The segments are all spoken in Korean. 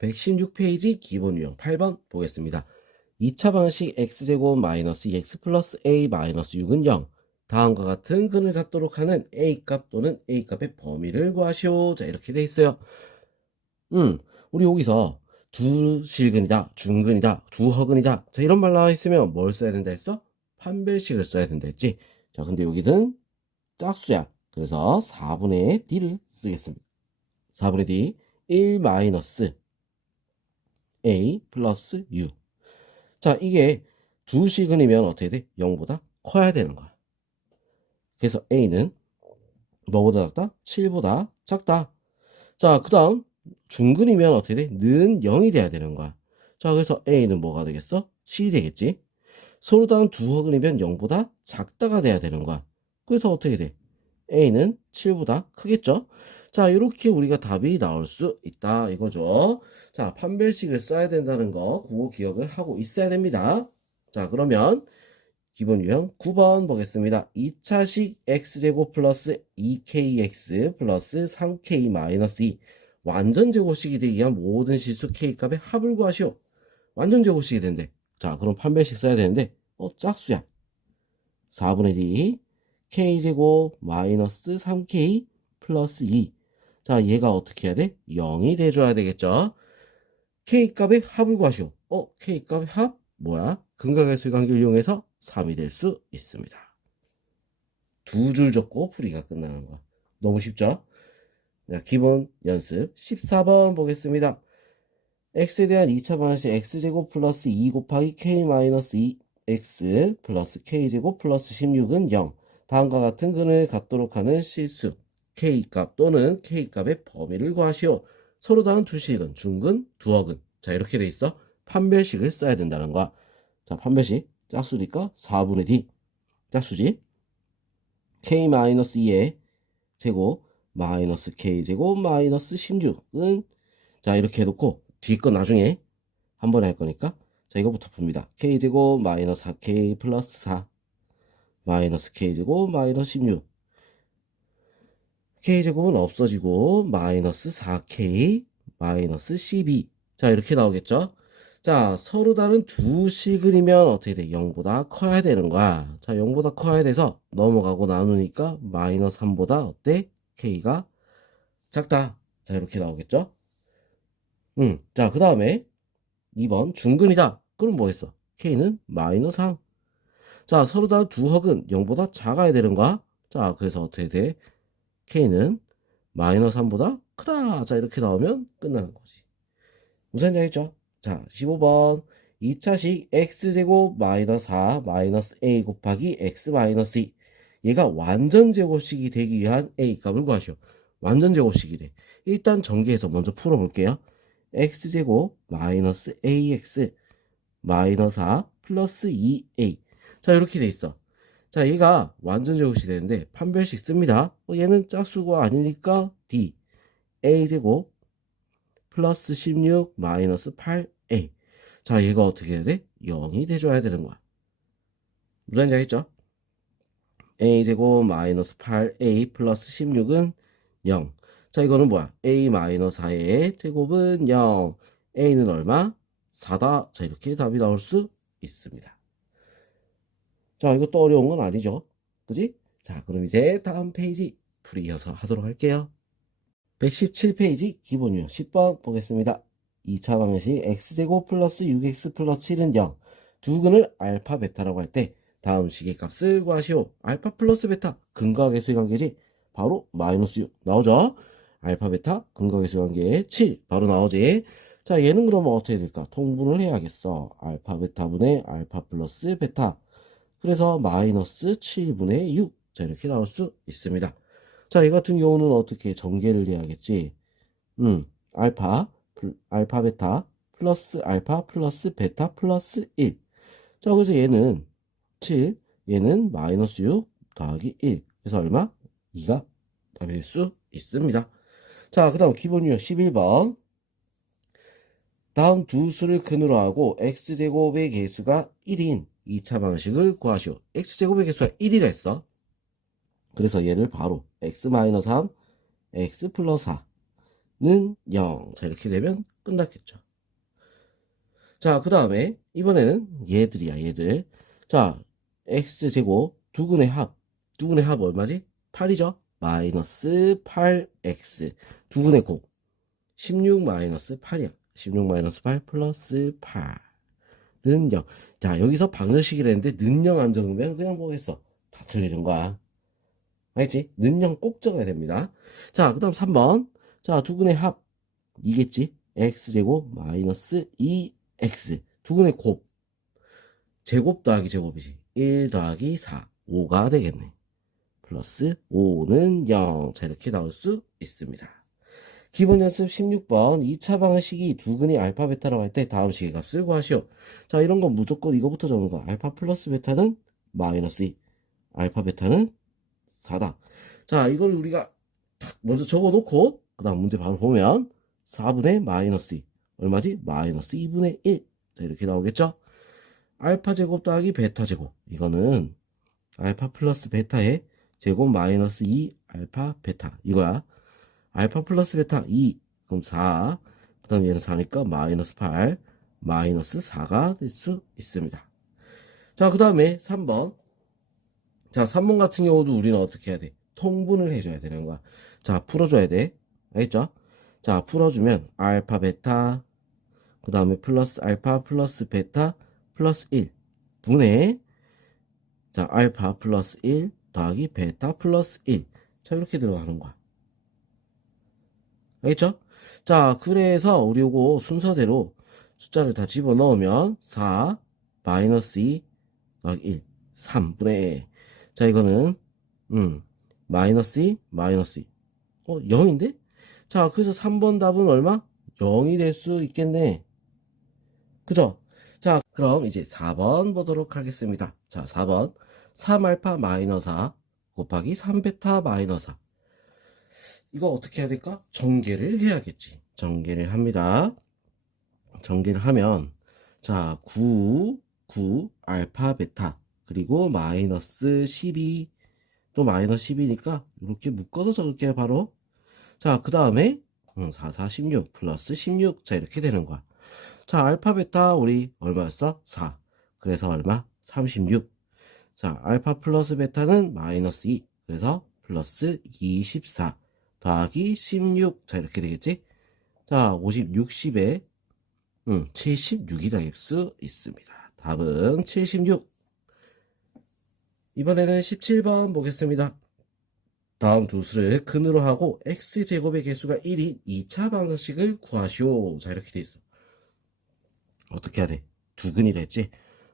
116페이지 기본 유형 8번 보겠습니다. 2차 방식 x제곱 마이너스 2x 플러스 a 마이너스 6은 0. 다음과 같은 근을 갖도록 하는 a값 또는 a값의 범위를 구하시오. 자, 이렇게 돼 있어요. 우리 여기서 두 실근이다, 중근이다, 두 허근이다. 자, 이런 말 나와 있으면 뭘 써야 된다 했어? 판별식을 써야 된다 했지. 자, 근데 여기는 짝수야. 그래서 4분의 d를 쓰겠습니다. 4분의 d 1 마이너스 a 플러스 u. 자, 이게 두 시근이면 어떻게 돼? 0보다 커야 되는 거야. 그래서 a는 뭐보다 작다? 7보다 작다. 자, 그 다음 중근이면 어떻게 돼? 는 0이 돼야 되는 거야. 자, 그래서 a는 뭐가 되겠어? 7이 되겠지. 서로 다른 두 허근이면 0보다 작다가 돼야 되는 거야. 그래서 어떻게 돼? a는 7보다 크겠죠? 자, 이렇게 우리가 답이 나올 수 있다 이거죠. 자, 판별식을 써야 된다는 거 그거 기억을 하고 있어야 됩니다. 자, 그러면 기본 유형 9번 보겠습니다. 2차식 x제곱 플러스 2kx 플러스 3k 마이너스 2 완전 제곱식이 되기 위한 모든 실수 k값의 합을 구하시오. 완전 제곱식이 된대. 자, 그럼 판별식 써야 되는데 짝수야. 4분의 d k제곱 마이너스 3k 플러스 2. 자, 얘가 어떻게 해야 돼? 0이 돼줘야 되겠죠? k값의 합을 구하시오. k값의 합? 뭐야? 근각의 관계를 이용해서 3이 될 수 있습니다. 두 줄 적고 풀이가 끝나는 거. 너무 쉽죠? 자, 기본 연습 14번 보겠습니다. x에 대한 2차 방식 x제곱 플러스 2 곱하기 k 마이너스 2x 플러스 k제곱 플러스 16은 0. 다음과 같은 근을 갖도록 하는 실수 k값 또는 k값의 범위를 구하시오. 서로 다른 두 식은 중근, 두허근. 자, 이렇게 돼 있어. 판별식을 써야 된다는 거야. 자, 판별식 짝수니까 4분의 d 짝수지. k-2의 제곱 마이너스 k제곱 마이너스 16은 자, 이렇게 해놓고 뒤 거 나중에 한 번에 할 거니까 자, 이거부터 풉니다. k제곱 마이너스 4k 플러스 4 마이너스 k제곱 마이너스 16 k제곱은 없어지고 마이너스 4k 마이너스 12. 자, 이렇게 나오겠죠. 자, 서로 다른 두 식을이면 어떻게 돼? 0보다 커야 되는 거야. 자, 0보다 커야 돼서 넘어가고 나누니까 마이너스 3보다 어때? k가 작다. 자, 이렇게 나오겠죠. 자, 그 다음에 2번 중근이다. 그럼 뭐 했어? k는 마이너스 3. 자, 서로 다른 두 허근 0보다 작아야 되는 거야. 자, 그래서 어떻게 돼? k는 마이너스 3보다 크다. 자, 이렇게 나오면 끝나는 거지. 무슨 얘기죠? 자, 15번 2차식 x제곱 마이너스 4 마이너스 a 곱하기 x 마이너스 2. 얘가 완전 제곱식이 되기 위한 a 값을 구하시오. 완전 제곱식이래. 일단 전개해서 먼저 풀어볼게요. x제곱 마이너스 ax 마이너스 4 플러스 2a. 자, 이렇게 돼 있어. 자, 얘가 완전 제곱식이 되는데 판별식 씁니다. 얘는 짝수가 아니니까 d a제곱 플러스 16 마이너스 8a. 자, 얘가 어떻게 해야 돼? 0이 돼줘야 되는 거야. 무슨 얘기 했죠? a제곱 마이너스 8a 플러스 16은 0. 자, 이거는 뭐야? a 마이너스 4의 제곱은 0. a는 얼마? 4다. 자, 이렇게 답이 나올 수 있습니다. 자, 이것도 어려운 건 아니죠. 그지? 자, 그럼 이제 다음 페이지 풀이 이어서 하도록 할게요. 117페이지 기본 유형 10번 보겠습니다. 2차 방식 x제곱 플러스 6x 플러스 7은 0. 두 근을 알파 베타라고 할 때 다음 식의 값을 구하시오. 알파 플러스 베타 근각계수의 관계지. 바로 마이너스 6 나오죠. 알파 베타 근각계수의 관계 7 바로 나오지. 자, 얘는 그러면 어떻게 될까? 통분을 해야겠어. 알파 베타분의 알파 플러스 베타. 그래서 마이너스 7분의 6. 자, 이렇게 나올 수 있습니다. 자, 이 같은 경우는 어떻게 전개를 해야겠지? 알파 베타 플러스 알파 플러스 베타 플러스 1. 자, 그래서 얘는 7, 얘는 마이너스 6 더하기 1. 그래서 얼마? 2가 답이 될 수 있습니다. 자, 그 다음 기본 유형 11번. 다음 두 수를 근으로 하고 x제곱의 개수가 1인 2차 방식을 구하시오. x제곱의 개수가 1이라 했어. 그래서 얘를 바로 x-3, x 플러스 4는 0. 자, 이렇게 되면 끝났겠죠. 자, 그 다음에 이번에는 얘들이야, 얘들. 자, x제곱 두근의 합. 두근의 합 얼마지? 8이죠? 마이너스 8x. 두근의 곱. 16 마이너스 8이야. 16 마이너스 8 플러스 8은 0. 자, 여기서 방정식이라 했는데 는 0 안 적으면 그냥 뭐겠어? 다 틀리는 거야. 알겠지? 는 0 꼭 적어야 됩니다. 자, 그 다음 3번. 자, 두근의 합. 이겠지? x제곱 마이너스 2x. 두근의 곱. 제곱 더하기 제곱이지. 1 더하기 4. 5가 되겠네. 플러스 5는 0. 자, 이렇게 나올 수 있습니다. 기본 연습 16번 2차 방식이 두근이 알파 베타라고 할 때 다음 식의 값을 구하시오. 자, 이런 건 무조건 이거부터 적는 거. 알파 플러스 베타는 마이너스 2. 알파 베타는 4다. 자, 이걸 우리가 먼저 적어 놓고 그 다음 문제 바로 보면 4분의 마이너스 2 얼마지? 마이너스 2분의 1. 자, 이렇게 나오겠죠? 알파 제곱 더하기 베타 제곱. 이거는 알파 플러스 베타의 제곱 마이너스 2 알파 베타. 이거야. 알파 플러스 베타 2. 그럼 4. 그 다음 얘는 4니까 마이너스 8. 마이너스 4가 될 수 있습니다. 자, 그 다음에 3번. 자, 3번 같은 경우도 우리는 어떻게 해야 돼? 통분을 해줘야 되는 거야. 자, 풀어줘야 돼. 알겠죠? 자, 풀어주면 알파 베타 그 다음에 플러스 알파 플러스 베타 플러스 1 분의 자 알파 플러스 1 더하기 베타 플러스 1. 자, 이렇게 들어가는 거야. 알겠죠? 자, 그래서 우리 요거 순서대로 숫자를 다 집어넣으면 4 마이너스 2 더하기 1 3분의 1. 자, 이거는 마이너스 2 마이너스 2 0인데? 자, 그래서 3번 답은 얼마? 0이 될 수 있겠네. 그죠? 자, 그럼 이제 4번 보도록 하겠습니다. 자, 4번 3알파 마이너스 4 곱하기 3베타 마이너스 4. 이거 어떻게 해야 될까? 전개를 해야겠지. 전개를 합니다. 전개를 하면 자, 9 알파 베타 그리고 마이너스 12 또 마이너스 12니까 이렇게 묶어서 적을게요. 바로 자, 그 다음에 4, 4, 16 플러스 16. 자, 이렇게 되는 거야. 자, 알파 베타 우리 얼마였어? 4. 그래서 얼마? 36. 자, 알파 플러스 베타는 마이너스 2. 그래서 플러스 24 더하기 16. 자, 이렇게 되겠지? 자, 50, 60에 76이 될 수 있습니다. 답은 76. 이번에는 17번 보겠습니다. 다음 두 수를 근으로 하고 x제곱의 개수가 1인 2차 방정식을 구하시오. 자, 이렇게 돼 있어. 어떻게 해야 돼? 두 근이 됐지?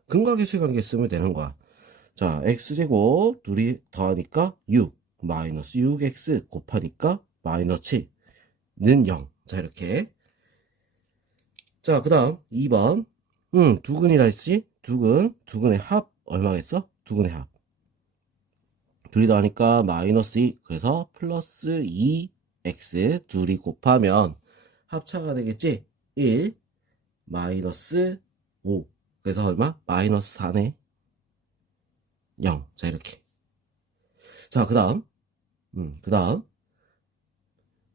근과 개수의 관계 쓰면 되는 거야. 자, x제곱 둘이 더하니까 6 마이너스 6x 곱하니까 마이너스 7는 0. 자, 이렇게. 자, 그 다음 2번 두 근이라 했지? 두 근의 합 얼마겠어? 두 근의 합 둘이 더하니까 마이너스 2. 그래서 플러스 2x 둘이 곱하면 합차가 되겠지? 1 마이너스 5. 그래서 얼마? 마이너스 4네. 0. 자, 이렇게. 자, 그 다음.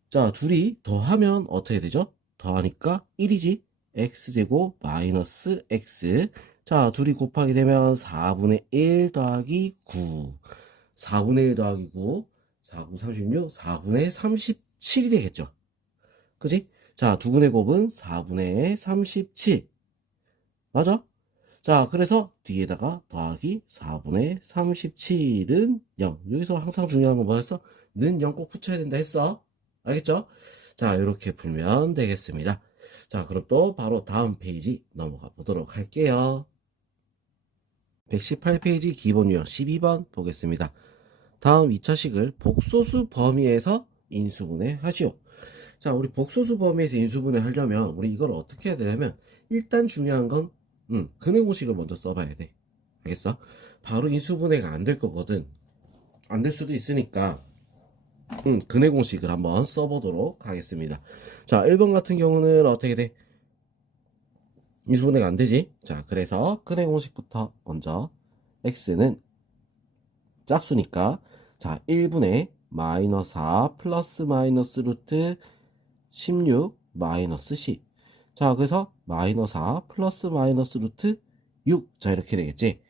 자, 둘이 더하면 어떻게 되죠? 더하니까 1이지. x제곱 마이너스 x. 자, 둘이 곱하게 되면 4분의 1 더하기 9. 4분의 1 더하기 9. 4, 9, 36. 4분의 37이 되겠죠. 그지? 자, 두분의 곱은 4분의 37. 맞아? 자, 그래서 뒤에다가 더하기 4분의 37은 0. 여기서 항상 중요한 건 뭐였어? 는 0 꼭 붙여야 된다 했어. 알겠죠? 자, 이렇게 풀면 되겠습니다. 자, 그럼 또 바로 다음 페이지 넘어가 보도록 할게요. 118페이지 기본 유형 12번 보겠습니다. 다음 2차식을 복소수 범위에서 인수분해 하시오. 자, 우리 복소수 범위에서 인수분해 하려면 우리 이걸 어떻게 해야 되냐면 일단 중요한 건 근의 공식을 먼저 써봐야 돼. 알겠어? 바로 인수분해가 안 될 거거든. 안 될 수도 있으니까 근의 공식을 한번 써보도록 하겠습니다. 자, 1번 같은 경우는 어떻게 돼? 인수분해가 안 되지? 자, 그래서 근의 공식부터 먼저 x는 짝수니까 자, 1분의 마이너스 4 플러스 마이너스 루트 16 마이너스 10. 자, 그래서 마이너스 4 플러스 마이너스 루트 6. 자, 이렇게 되겠지.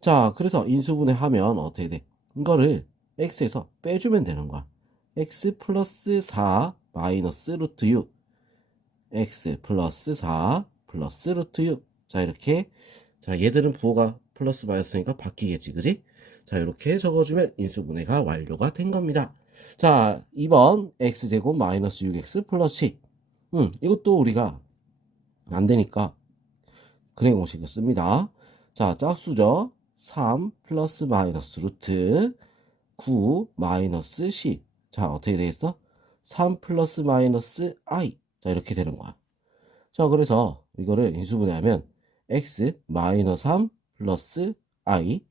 자, 그래서 인수분해 하면 어떻게 돼? 이거를 x에서 빼주면 되는 거야. x 플러스 4 마이너스 루트 6. x 플러스 4 플러스 루트 6. 자, 이렇게. 자, 얘들은 부호가 플러스 마이너스니까 바뀌겠지, 그지? 자, 이렇게 적어주면 인수분해가 완료가 된 겁니다. 자, 2번 x제곱 마이너스 6x 플러스 10. 이것도 우리가 안 되니까 근해 공식을 씁니다. 자, 짝수죠. 3 플러스 마이너스 루트 9 마이너스 10. 자, 어떻게 되겠어? 3 플러스 마이너스 i. 자, 이렇게 되는 거야. 자, 그래서 이거를 인수분해하면 x 마이너스 3 플러스 i,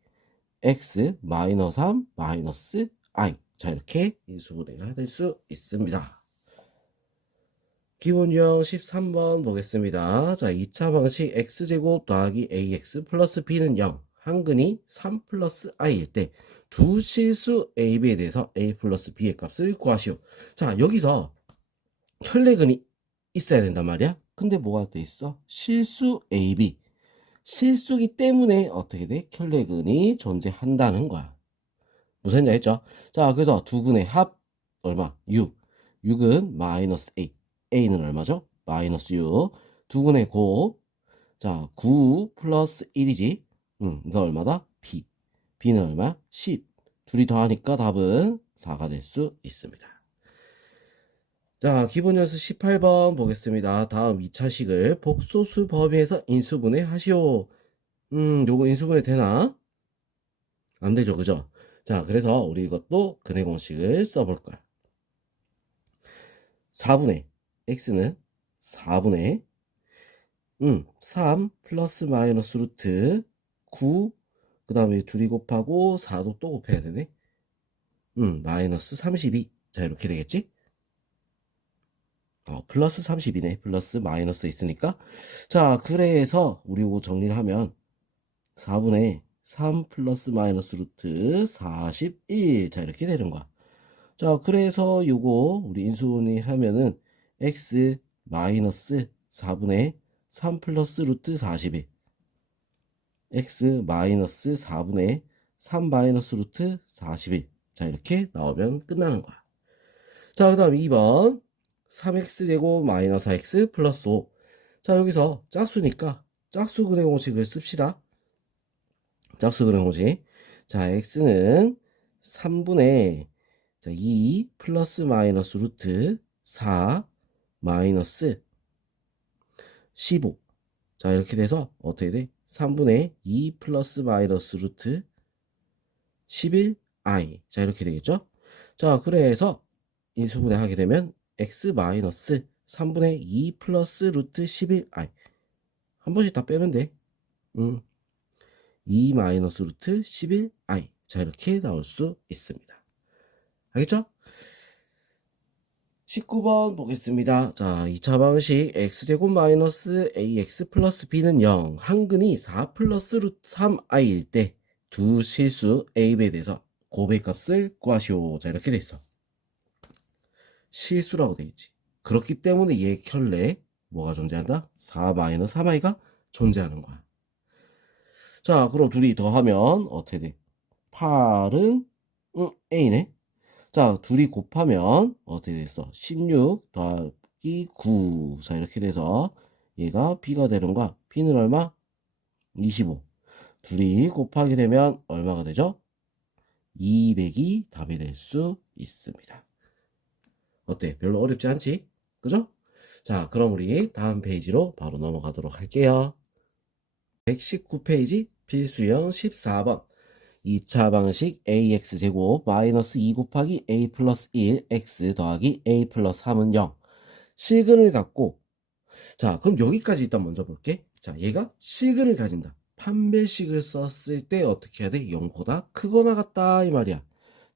x 마이너스 3 마이너스 i. 자, 이렇게 인수분해가 될 수 있습니다. 기본 유형 13번 보겠습니다. 자, 2차 방식 x제곱 더하기 ax 플러스 b는 0, 한근이 3 플러스 i일 때 두 실수 a, b에 대해서 a 플러스 b의 값을 구하시오. 자, 여기서 혈례근이 있어야 된단 말이야. 근데 뭐가 돼 있어? 실수 a, b. 실수기 때문에 어떻게 돼? 혈례근이 존재한다는 거야. 무슨 얘기 했죠? 자, 그래서 두 근의 합 얼마? 6. 6은 마이너스 a. a는 얼마죠? 마이너스 6. 두 근의 곱. 자, 9 플러스 1이지. 이거 얼마다? b. b는 얼마? 10. 둘이 더하니까 답은 4가 될 수 있습니다. 자, 기본 연수 18번 보겠습니다. 다음 2차식을 복소수 범위에서 인수분해 하시오. 요거 인수분해 되나? 안 되죠, 그죠? 자, 그래서 우리 이것도 근해 공식을 써볼 거야. 4분의 x는 4분의 3 플러스 마이너스 루트 9. 그 다음에 둘이 곱하고 4도 또 곱해야 되네. 마이너스 32. 자, 이렇게 되겠지? 플러스 32네. 플러스 마이너스 있으니까. 자, 그래서 우리 이거 정리를 하면 4분의 3 플러스 마이너스 루트 41. 자, 이렇게 되는 거야. 자, 그래서 요거 우리 인수분해 하면은 x 마이너스 4분의 3 플러스 루트 41. x 마이너스 4분의 3 마이너스 루트 41. 자, 이렇게 나오면 끝나는 거야. 자, 그 다음 2번 3x제곱 마이너스 4x 플러스 5. 자, 여기서 짝수니까 짝수 근해 공식을 씁시다. 짝수 근해 공식. 자, x는 3분의 2 플러스 마이너스 루트 4 마이너스 15. 자, 이렇게 돼서 어떻게 돼? 3분의 2 플러스 마이너스 루트 11i. 자, 이렇게 되겠죠? 자, 그래서 인수분해 하게 되면 x 마이너스 3분의 2 플러스 루트 11i. 한 번씩 다 빼면 돼. 2 마이너스 루트 11i. 자, 이렇게 나올 수 있습니다. 알겠죠? 19번 보겠습니다. 자, 2차 방식 x제곱 마이너스 ax 플러스 b는 0, 한근이 4 플러스 루트 3i일 때 두 실수 a, b에 대해서 고배값을 구하시오. 자, 이렇게 돼 있어. 실수라고 돼 있지. 그렇기 때문에 얘 켤레 뭐가 존재한다? 4 마이너스 3i가 존재하는 거야. 자, 그럼 둘이 더하면 어떻게 돼? 8은 a네. 자, 둘이 곱하면 어떻게 됐어? 16 더하기 9. 자, 이렇게 돼서 얘가 b가 되는 거야. b는 얼마? 25. 둘이 곱하게 되면 얼마가 되죠? 200이 답이 될 수 있습니다. 어때? 별로 어렵지 않지? 그죠? 자, 그럼 우리 다음 페이지로 바로 넘어가도록 할게요. 119페이지 필수형 14번. 2차 방식 ax제곱 마이너스 2 곱하기 a 플러스 1 x 더하기 a 플러스 3은 0. 실근을 갖고, 자, 그럼 여기까지 일단 먼저 볼게. 자, 얘가 실근을 가진다. 판별식을 썼을 때 어떻게 해야 돼? 0보다 크거나 같다 이 말이야.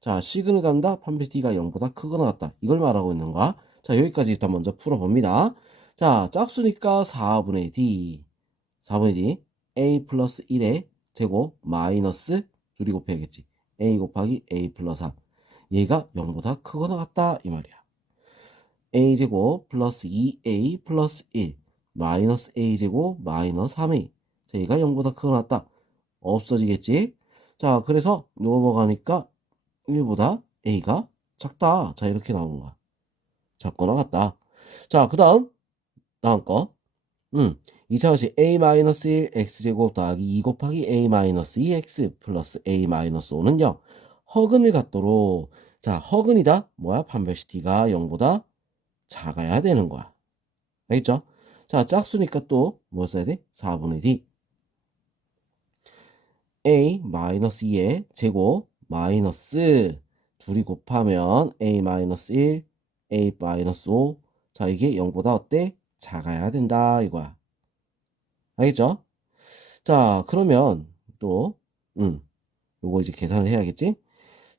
자, 실근을 갖는다. 판별 d가 0보다 크거나 같다. 이걸 말하고 있는 거야. 자, 여기까지 일단 먼저 풀어봅니다. 자, 짝수니까 4분의 d. 4분의 d. a 플러스 1의 제곱 마이너스 둘이 곱해야겠지. a 곱하기 a 플러스 3. 얘가 0보다 크거나 같다 이 말이야. a제곱 플러스 2a 플러스 1. 마이너스 a제곱 마이너스 3a. 자, 얘가 0보다 크거나 같다. 없어지겠지? 자, 그래서 넘어가니까 1보다 a가 작다. 자, 이렇게 나오는 거야. 작거나 같다. 자, 그 다음 거. 2차원식 a-1 x제곱 더하기 2 곱하기 a-2 x 플러스 a-5는 0. 허근을 갖도록. 자, 허근이다. 뭐야? 판별식 t가 0보다 작아야 되는 거야. 알겠죠? 자, 짝수니까 또 뭐 써야 돼? 4분의 d. a-2의 제곱 마이너스 둘이 곱하면 a-1, a-5. 자, 이게 0보다 어때? 작아야 된다 이거야. 알겠죠? 자, 그러면 또 요거 이제 계산을 해야겠지?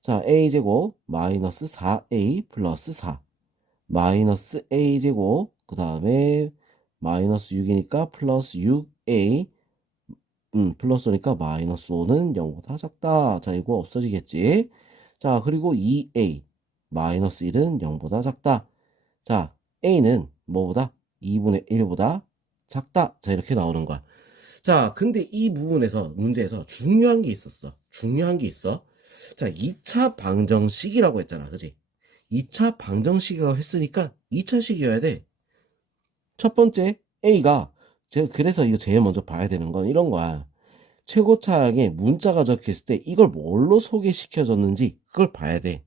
자, a제곱 마이너스 4a 플러스 4 마이너스 a제곱 그 다음에 마이너스 6이니까 플러스 6a 플러스니까 마이너스 5는 0보다 작다. 자, 이거 없어지겠지? 자, 그리고 2a 마이너스 1은 0보다 작다. 자, a는 뭐보다? 2분의 1보다 작다. 자, 이렇게 나오는 거야. 자, 근데 이 부분에서 문제에서 중요한 게 있었어. 중요한 게 있어. 자, 2차 방정식이라고 했잖아. 그지? 2차 방정식이라고 했으니까 2차식이어야 돼. 첫 번째 A가 그래서 이거 제일 먼저 봐야 되는 건 이런 거야. 최고차항에 문자가 적혀있을 때 이걸 뭘로 소개시켜줬는지 그걸 봐야 돼.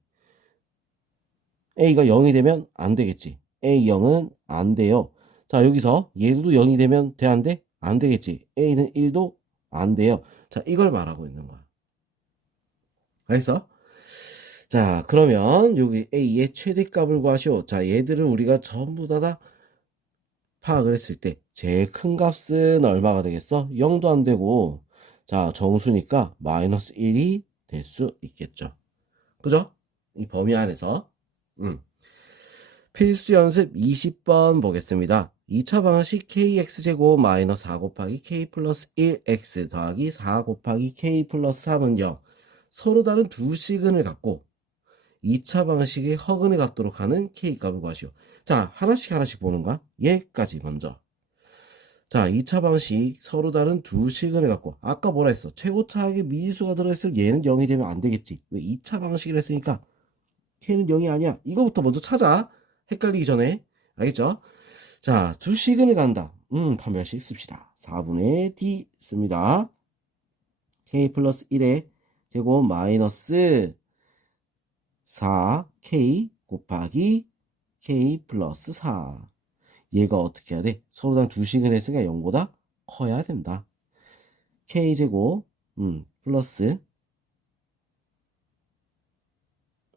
A가 0이 되면 안 되겠지. A0은 안 돼요. 자, 여기서 얘도 0이 되면 돼, 안 돼? 안 되겠지. A는 1도 안 돼요. 자, 이걸 말하고 있는 거야. 알겠어? 자, 그러면 여기 A의 최대값을 구하시오. 자, 얘들을 우리가 전부 다 파악을 했을 때 제일 큰 값은 얼마가 되겠어? 0도 안 되고, 자, 정수니까 마이너스 1이 될 수 있겠죠. 그죠? 이 범위 안에서. 필수 연습 20번 보겠습니다. 2차 방식 kx제곱 마이너스 4 곱하기 k 플러스 1x 더하기 4 곱하기 k 플러스 3은 0. 서로 다른 두 시근을 갖고 2차 방식의 허근을 갖도록 하는 k값을 구하시오. 자, 하나씩 보는 거야. 얘까지 먼저. 자, 2차 방식 서로 다른 두 시근을 갖고 아까 뭐라 했어? 최고차항에 미수가 들어있을 얘는 0이 되면 안 되겠지. 왜 2차 방식을 했으니까 k는 0이 아니야. 이거부터 먼저 찾아. 헷갈리기 전에. 알겠죠? 자, 두 시근을 간다. 판별식 씁시다. 4분의 d 씁니다. k 플러스 1의 제곱 마이너스 4k 곱하기 k 플러스 4. 얘가 어떻게 해야 돼? 서로 다른 두 시근 했으니까 0보다 커야 된다. k제곱 플러스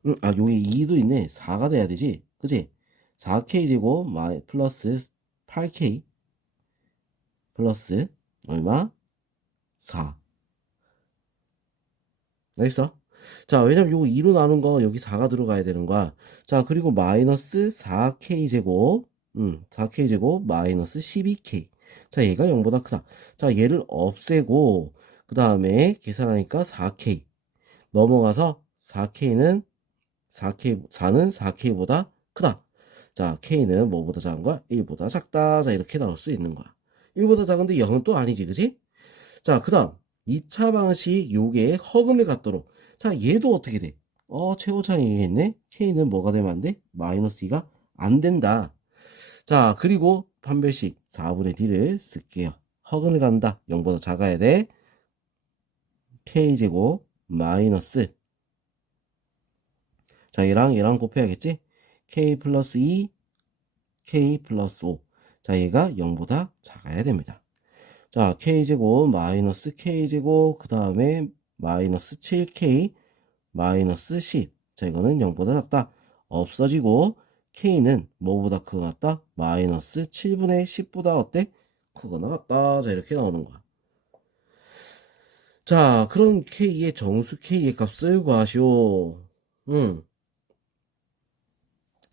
여기 2도 있네. 4가 돼야 되지. 그치? 4k제곱 플러스 8k 플러스 얼마? 4. 알겠어? 자, 왜냐면 요거 2로 나눈 거 여기 4가 들어가야 되는 거야. 자, 그리고 마이너스 4k제곱 4k제곱 마이너스 12k. 자, 얘가 0보다 크다. 자, 얘를 없애고 그 다음에 계산하니까 4k 넘어가서 4k는 4k보다 크다. 자, k는 뭐보다 작은 거야? 1보다 작다. 자, 이렇게 나올 수 있는 거야. 1보다 작은데 0은 또 아니지, 그지? 자, 그 다음 2차 방식 요게 허근을 갖도록. 자, 얘도 어떻게 돼? 최고차항 얘기했네. k는 뭐가 되면 안 돼? 마이너스 2가 안 된다. 자, 그리고 판별식 4분의 d를 쓸게요. 허근을 간다. 0보다 작아야 돼. k제곱 마이너스, 자, 얘랑 곱해야겠지? k 플러스 2, k 플러스 5. 자, 얘가 0보다 작아야 됩니다. 자, k제곱 마이너스 k제곱 그 다음에 마이너스 7k 마이너스 10. 자, 이거는 0보다 작다. 없어지고 k는 뭐보다 크거나 같다? 마이너스 7분의 10보다 어때? 크거나 같다. 자, 이렇게 나오는 거야. 자, 그럼 k의 정수 k의 값을 구하시오.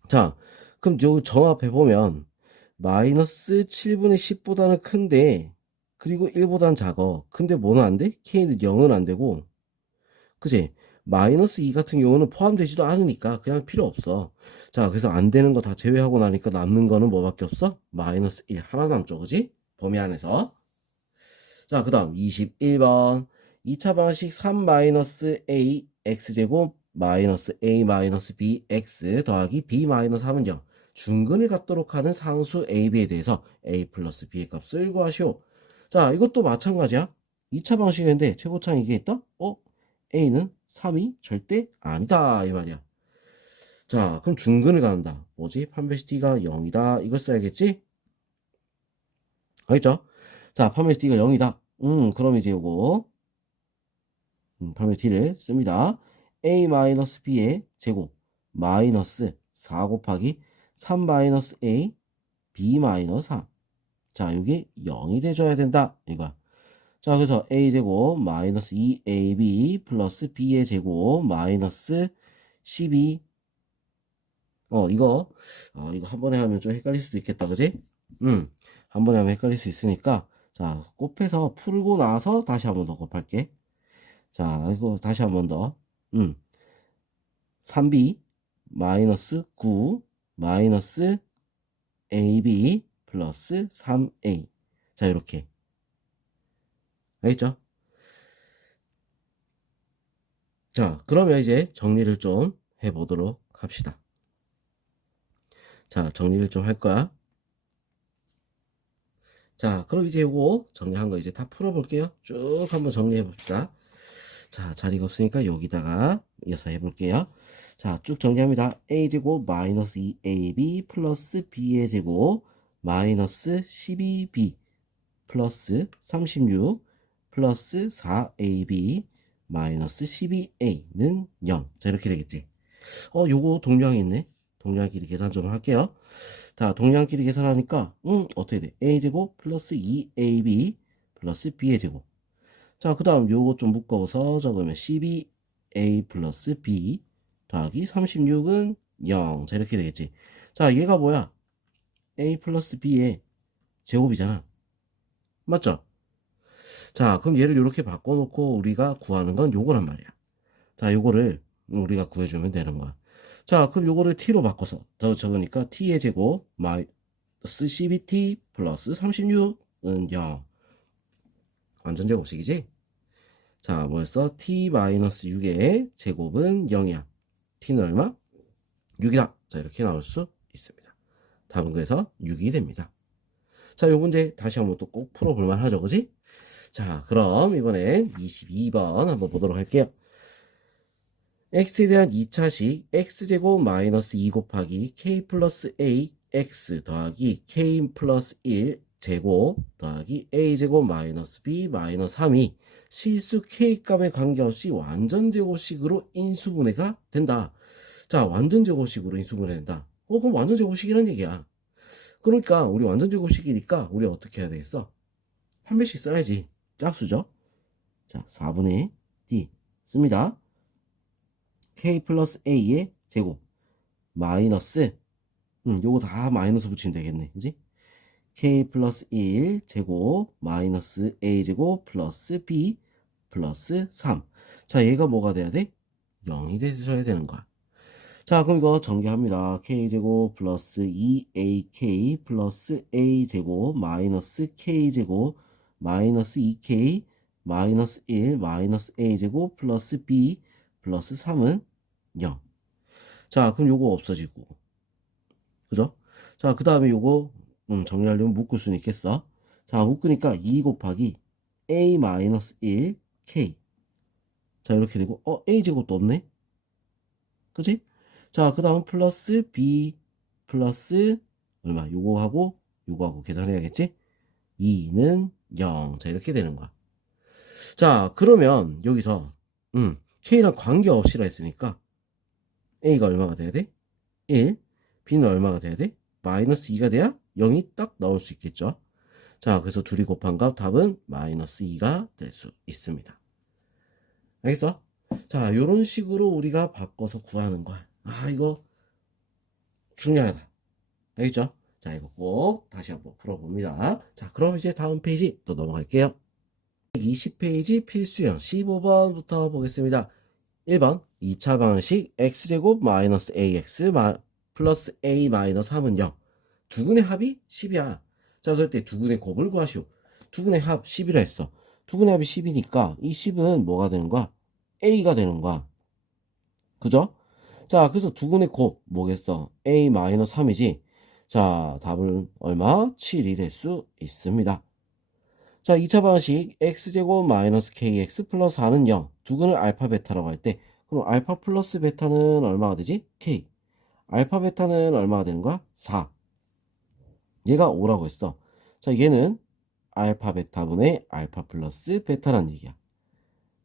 자, 그럼 여기 정합해보면 마이너스 7분의 10보다는 큰데 그리고 1보다는 작어. 근데 뭐는 안 돼? k는 0은 안 되고, 그치? 마이너스 2 같은 경우는 포함되지도 않으니까 그냥 필요 없어. 자, 그래서 안 되는 거 다 제외하고 나니까 남는 거는 뭐밖에 없어? 마이너스 1 하나 남죠, 그지? 범위 안에서. 자, 그 다음 21번 2차 방식 3-a x제곱 마이너스 a 마이너스 b x 더하기 b 마이너스 3은 0 중근을 갖도록 하는 상수 a, b에 대해서 a 플러스 b의 값을 구하시오. 자, 이것도 마찬가지야. 2차 방식인데 최고차는 이게 있다? a는 3이 절대 아니다 이 말이야. 자, 그럼 중근을 갖는다. 뭐지? 판별식 t가 0이다. 이걸 써야겠지? 알겠죠? 자, 판별식 t가 0이다. 그럼 이제 요거 판별 t를 씁니다. a-b의 제곱 마이너스 4 곱하기 3-a b-3. 자, 이게 0이 돼줘야 된다. 이거. 자, 그래서 a제곱 마이너스 2ab 플러스 b의 제곱 마이너스 12. 이거 한 번에 하면 좀 헷갈릴 수도 있겠다. 그지? 한 번에 하면 헷갈릴 수 있으니까. 자, 곱해서 풀고 나서 다시 한 번 더 곱할게. 자, 이거 다시 한 번 더. 3b 마이너스 9 마이너스 ab 플러스 3a. 자, 이렇게. 알겠죠? 자, 그러면 이제 정리를 좀 해보도록 합시다. 자, 정리를 좀 할 거야. 자, 그럼 이제 이거 정리한 거 이제 다 풀어볼게요. 쭉 한번 정리해 봅시다. 자, 자리가 없으니까 여기다가 이어서 해볼게요. 자, 쭉 정리합니다. a제곱 마이너스 2ab 플러스 b의 제곱 마이너스 12b 플러스 36 플러스 4ab 마이너스 12a는 0. 자, 이렇게 되겠지. 요거 동량이 있네. 동량끼리 계산 좀 할게요. 자, 동량끼리 계산하니까 어떻게 돼? a제곱 플러스 2ab 플러스 b의 제곱. 자, 그 다음 요거 좀 묶어서 적으면 12a 플러스 b 더하기 36은 0. 자, 이렇게 되겠지. 자, 얘가 뭐야? a 플러스 b의 제곱이잖아. 맞죠? 자, 그럼 얘를 이렇게 바꿔놓고 우리가 구하는 건 요거란 말이야. 자, 요거를 우리가 구해주면 되는 거야. 자, 그럼 요거를 t로 바꿔서 더 적으니까 t의 제곱 마이너스 12t 플러스 36은 0. 완전 제곱식이지? 자, 뭐였어? t-6의 제곱은 0이야. t는 얼마? 6이다. 자, 이렇게 나올 수 있습니다. 답은 그래서 6이 됩니다. 자, 요 문제 다시 한번 또 꼭 풀어볼만 하죠, 그지? 자, 그럼 이번엔 22번 한번 보도록 할게요. x에 대한 2차식 x제곱 마이너스 2 곱하기 k 플러스 a x 더하기 k 플러스 1 제곱 더하기 a제곱 마이너스 b 마이너스 3이 실수 k값에 관계없이 완전 제곱식으로 인수분해가 된다. 자, 완전 제곱식으로 인수분해 된다. 그럼 완전 제곱식이란 얘기야. 그러니까 우리 완전 제곱식이니까 우리 어떻게 해야 되겠어? 한 배씩 써야지. 짝수죠. 자, 4분의 d 씁니다. k 플러스 a의 제곱 마이너스 요거 다 마이너스 붙이면 되겠네. 그지? k 플러스 1 제곱 마이너스 a 제곱 플러스 b 플러스 3. 자, 얘가 뭐가 돼야 돼? 0이 되셔야 되는 거야. 자, 그럼 이거 전개합니다. k제곱 플러스 2ak 플러스 a제곱 마이너스 k제곱 마이너스 2k 마이너스 1 마이너스 a제곱 플러스 b 플러스 3은 0. 자, 그럼 요거 없어지고. 그죠? 자, 그 다음에 요거 정리하려면 묶을 수는 있겠어. 자, 묶으니까 2 곱하기 a 마이너스 1 k. 자, 이렇게 되고 a제곱도 없네. 그지? 자, 그 다음 플러스 b 플러스 얼마? 요거하고 계산해야겠지? 2는 0. 자, 이렇게 되는 거야. 자, 그러면 여기서 k랑 관계없이라 했으니까 a가 얼마가 돼야 돼? 1. b는 얼마가 돼야 돼? 마이너스 2가 돼야 0이 딱 나올 수 있겠죠. 자, 그래서 둘이 곱한 값 답은 마이너스 2가 될 수 있습니다. 알겠어? 자, 요런 식으로 우리가 바꿔서 구하는 거야. 이거 중요하다. 알겠죠? 자, 이거 꼭 다시 한번 풀어봅니다. 자, 그럼 이제 다음 페이지 또 넘어갈게요. 20페이지 필수형 15번부터 보겠습니다. 1번 2차 방식 x제곱 마이너스 ax 플러스 a 마이너스 3은 0. 두근의 합이 10이야. 자, 그럴 때 두근의 곱을 구하시오. 두근의 합 10이라 했어. 두근의 합이 10이니까 이 10은 뭐가 되는 거야? a가 되는 거야. 그죠? 자, 그래서 두근의 곱 뭐겠어? a 마이너스 3이지. 자, 답은 얼마? 7이 될 수 있습니다. 자, 2차 방식 x제곱 마이너스 kx 플러스 4는 0. 두근을 알파 베타라고 할 때 그럼 알파 플러스 베타는 얼마가 되지? k. 알파 베타는 얼마가 되는 거야? 4. 얘가 5라고 했어. 자, 얘는 알파 베타분의 알파 플러스 베타란 얘기야.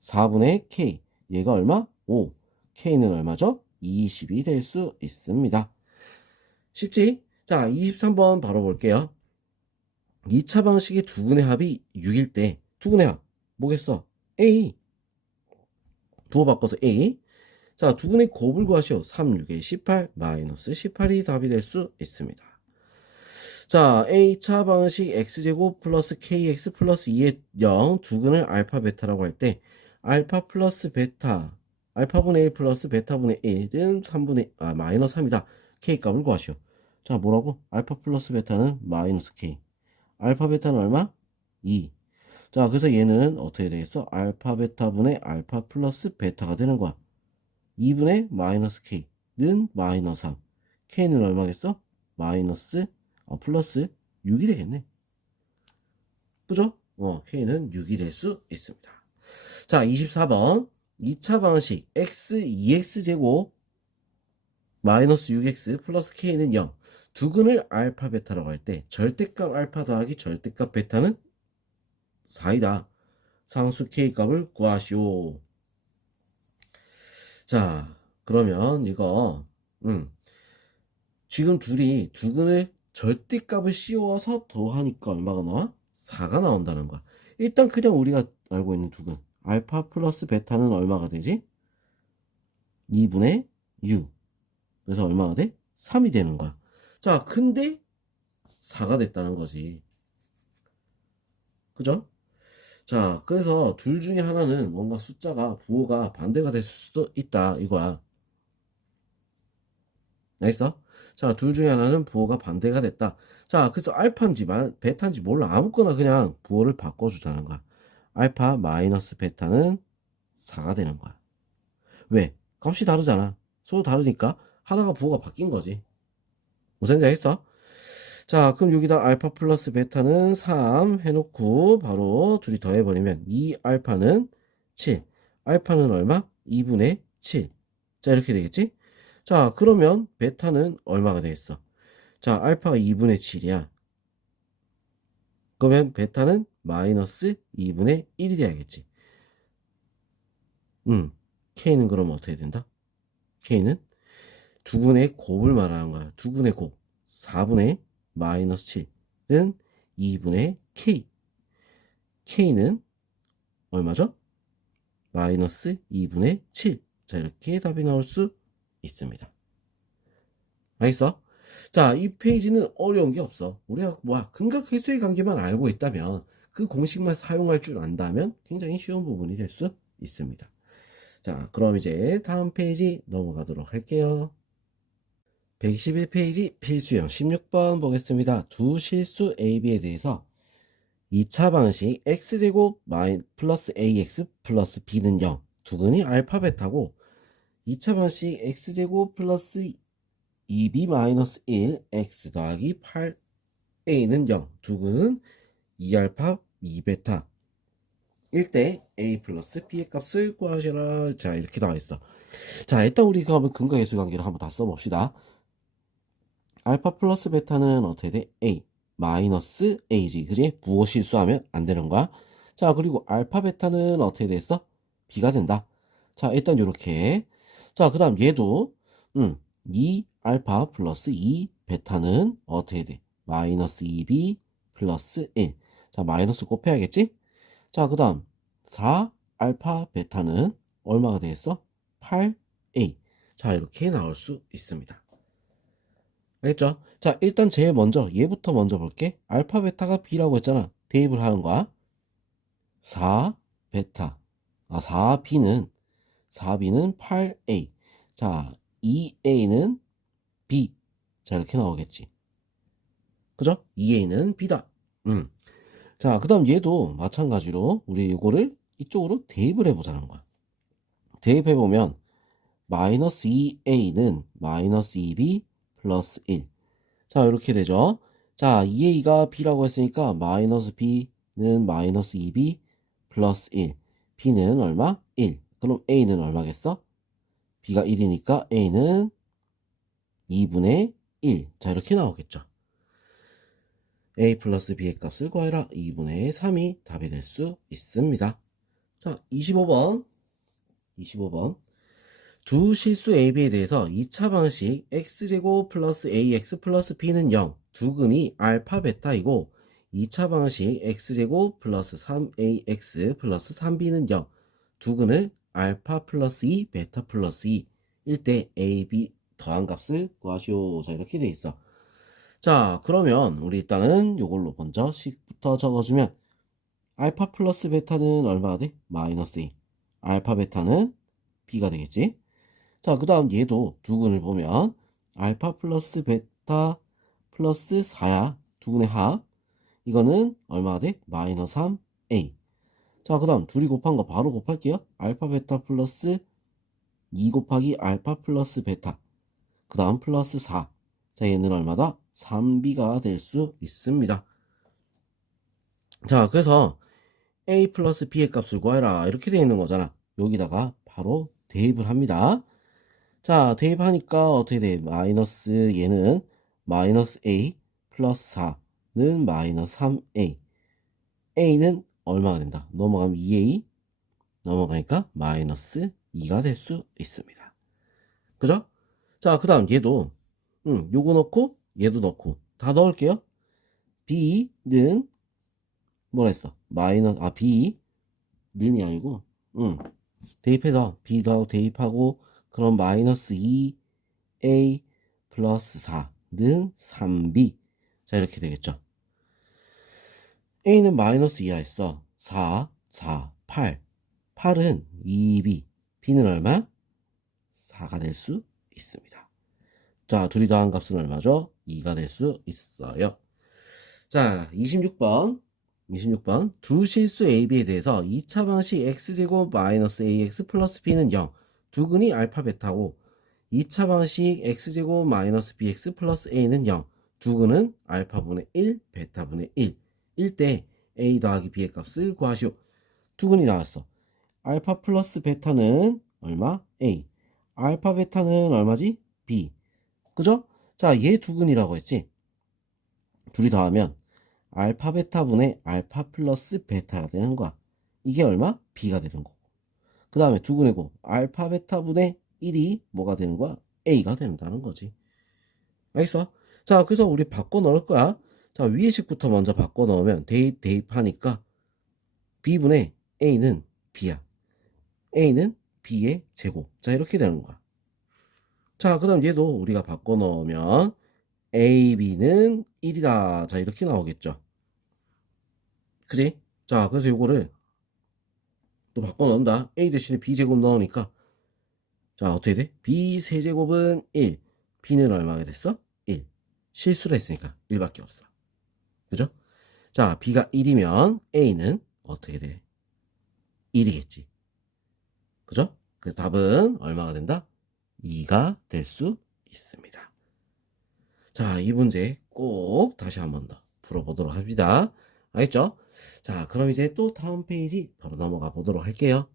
4분의 k. 얘가 얼마? 5. k는 얼마죠? 20이 될 수 있습니다. 쉽지? 자, 23번 바로 볼게요. 2차 방식의 두근의 합이 6일 때 두근의 합 뭐겠어? A. 부호 바꿔서 A. 자, 두근의 곱을 구하시오. 3, 6에 18 마이너스 18이 답이 될 수 있습니다. 자, A차 방식 x제곱 플러스 kx 플러스 2의 0 두근을 알파 베타라고 할 때 알파 플러스 베타 알파분의 1 플러스 베타분의 1은 마이너스 3이다. k 값을 구하시오. 자, 뭐라고? 알파 플러스 베타는 마이너스 k. 알파 베타는 얼마? 2. 자, 그래서 얘는 어떻게 되겠어? 알파 베타분의 알파 플러스 베타가 되는 거야. 2분의 마이너스 k는 마이너스 3. k는 얼마겠어? 마이너스 플러스 6이 되겠네. 그죠? k는 6이 될 수 있습니다. 자, 24번 2차 방식 x 2x제곱 마이너스 6x 플러스 k는 0. 두근을 알파 베타라고 할 때 절대값 알파 더하기 절대값 베타는 4이다. 상수 k 값을 구하시오. 자, 그러면 이거 지금 둘이 두근을 절대값을 씌워서 더하니까 얼마가 나와? 4가 나온다는 거야. 일단 그냥 우리가 알고 있는 두근 알파 플러스 베타는 얼마가 되지? 2분의 6. 그래서 얼마가 돼? 3이 되는 거야. 자, 근데 4가 됐다는 거지. 그죠? 자, 그래서 둘 중에 하나는 뭔가 숫자가 부호가 반대가 될 수도 있다 이거야. 알겠어? 자, 둘 중에 하나는 부호가 반대가 됐다. 자, 그래서 알파인지 베타인지 몰라. 아무거나 그냥 부호를 바꿔주자는 거야. 알파 마이너스 베타는 4가 되는 거야. 왜? 값이 다르잖아. 서로 다르니까 하나가 부호가 바뀐 거지. 무슨 얘기 했어? 자, 그럼 여기다 알파 플러스 베타는 3 해놓고 바로 둘이 더해버리면 2 알파는 7. 알파는 얼마? 2분의 7. 자, 이렇게 되겠지? 자, 그러면 베타는 얼마가 되겠어? 자, 알파가 2분의 7이야. 그러면 베타는 마이너스 2분의 1이 돼야겠지. K는 그럼 어떻게 된다? K는 두근의 곱을 말하는 거야. 두근의 곱. 4분의 마이너스 7은 2분의 K. K는 얼마죠? 마이너스 2분의 7. 자, 이렇게 답이 나올 수 있습니다. 알겠어? 자, 이 페이지는 어려운 게 없어. 우리가 근각계수의 관계만 알고 있다면 그 공식만 사용할 줄 안다면 굉장히 쉬운 부분이 될 수 있습니다. 자, 그럼 이제 다음 페이지 넘어가도록 할게요. 121페이지 필수형 16번 보겠습니다. 두 실수 AB에 대해서 2차 방식 x제곱 플러스 ax 플러스 b는 0. 두근이 알파 베타고 2차 방식 x제곱 플러스 2b 마이너스 1 x 더하기 8a는 0. 두근은 2알파 2베타 1대 a 플러스 b의 값을 구하셔라. 자, 이렇게 나와 있어. 자, 일단 우리 그러면 근각계수 관계를 한번 다 써봅시다. 알파 플러스 베타는 어떻게 돼? a 마이너스 a지, 그지? 부호 실수하면 안 되는 거야. 자, 그리고 알파 베타는 어떻게 됐어? b가 된다. 자, 일단 요렇게. 자, 그 다음 얘도 2 알파 플러스 2 베타는 어떻게 돼? 마이너스 2b 플러스 1. 자, 마이너스 곱해야겠지? 자, 그 다음 4 알파 베타는 얼마가 되겠어? 8a. 자, 이렇게 나올 수 있습니다. 알겠죠? 자, 일단 제일 먼저 얘부터 먼저 볼게. 알파 베타가 b라고 했잖아. 대입을 하는 거야. 4 베타 4b는 4b는 8a. 자, 2a는 b. 자, 이렇게 나오겠지. 그죠? 2a는 b다. 자, 그 다음 얘도 마찬가지로 우리 이거를 이쪽으로 대입을 해보자는 거야. 대입해보면 마이너스 2a는 마이너스 2b 플러스 1. 자, 이렇게 되죠. 자, 2a가 b라고 했으니까 마이너스 b는 마이너스 2b 플러스 1. b는 얼마? 1. 그럼 a는 얼마겠어? b가 1이니까 a는 2분의 1. 자, 이렇게 나오겠죠. a 플러스 b의 값을 구하라. 2분의 3이 답이 될 수 있습니다. 자, 25번. 두 실수 AB에 대해서 2차 방식 x제곱 플러스 ax 플러스 b는 0. 두 근이 알파 베타이고 2차 방식 x제곱 플러스 3ax 플러스 3b는 0. 두 근을 알파 플러스 2 베타 플러스 2 일 때 ab 더한 값을 구하시오. 자, 이렇게 돼 있어. 자, 그러면 우리 일단은 요걸로 먼저 식부터 적어주면 알파 플러스 베타는 얼마가 돼? 마이너스 2. 알파 베타는 b가 되겠지. 자, 그 다음 얘도 두근을 보면 알파 플러스 베타 플러스 4야. 두근의 합. 이거는 얼마가 돼? 마이너스 3a. 자, 그 다음 둘이 곱한 거 바로 곱할게요. 알파 베타 플러스 2 곱하기 알파 플러스 베타. 그 다음 플러스 4. 자, 얘는 얼마다? 3b가 될 수 있습니다. 자, 그래서 a 플러스 b의 값을 구해라. 이렇게 되어 있는 거잖아. 여기다가 바로 대입을 합니다. 자, 대입하니까 어떻게 돼? 마이너스 얘는 마이너스 a 플러스 4는 마이너스 3a. a는 얼마가 된다? 넘어가면 2a, 넘어가니까 마이너스 2가 될 수 있습니다. 그죠? 자, 그 다음 얘도 요거 넣고 얘도 넣고 다 넣을게요. b는 뭐라 했어? b는이 아니고 대입해서 b 더 대입하고 그럼 마이너스 2a 플러스 4는 3b. 자, 이렇게 되겠죠. a는 마이너스 2야 했어. 4, 4, 8. 8은 2b. b는 얼마? 4가 될 수 있습니다. 자, 둘이 더한 값은 얼마죠? 2가 될 수 있어요. 자, 26번. 두 실수 AB에 대해서 2차 방식 x제곱 마이너스 ax 플러스 b는 0. 두 근이 알파 베타고 2차 방식 x제곱 마이너스 bx 플러스 a는 0. 두 근은 알파분의 1, 베타분의 1. 일 때 a 더하기 b의 값을 구하시오. 두 근이 나왔어. 알파 플러스 베타는 얼마? a. 알파 베타는 얼마지? b. 그죠? 자, 얘 두 근이라고 했지? 둘이 더하면 알파 베타분의 알파 플러스 베타가 되는 거야. 이게 얼마? b가 되는 거고. 그 다음에 두근이고 알파 베타분의 1이 뭐가 되는 거야? a가 된다는 거지. 알겠어? 자, 그래서 우리 바꿔 넣을 거야. 자, 위의 식부터 먼저 바꿔 넣으면 대입하니까 b분의 a는 b야. a는 b의 제곱. 자, 이렇게 되는 거야. 자, 그 다음 얘도 우리가 바꿔 넣으면 ab는 1이다. 자, 이렇게 나오겠죠. 그지? 자, 그래서 이거를 또 바꿔 넣는다. a 대신에 b제곱 넣으니까 자, 어떻게 돼? b 세제곱은 1. b는 얼마가 됐어? 1. 실수를 했으니까 1밖에 없어. 그죠? 자, b가 1이면 a는 어떻게 돼? 1이겠지. 그죠? 그래서 답은 얼마가 된다? 2가 될 수 있습니다. 자, 이 문제 꼭 다시 한 번 더 풀어보도록 합니다. 알겠죠? 자, 그럼 이제 또 다음 페이지 바로 넘어가 보도록 할게요.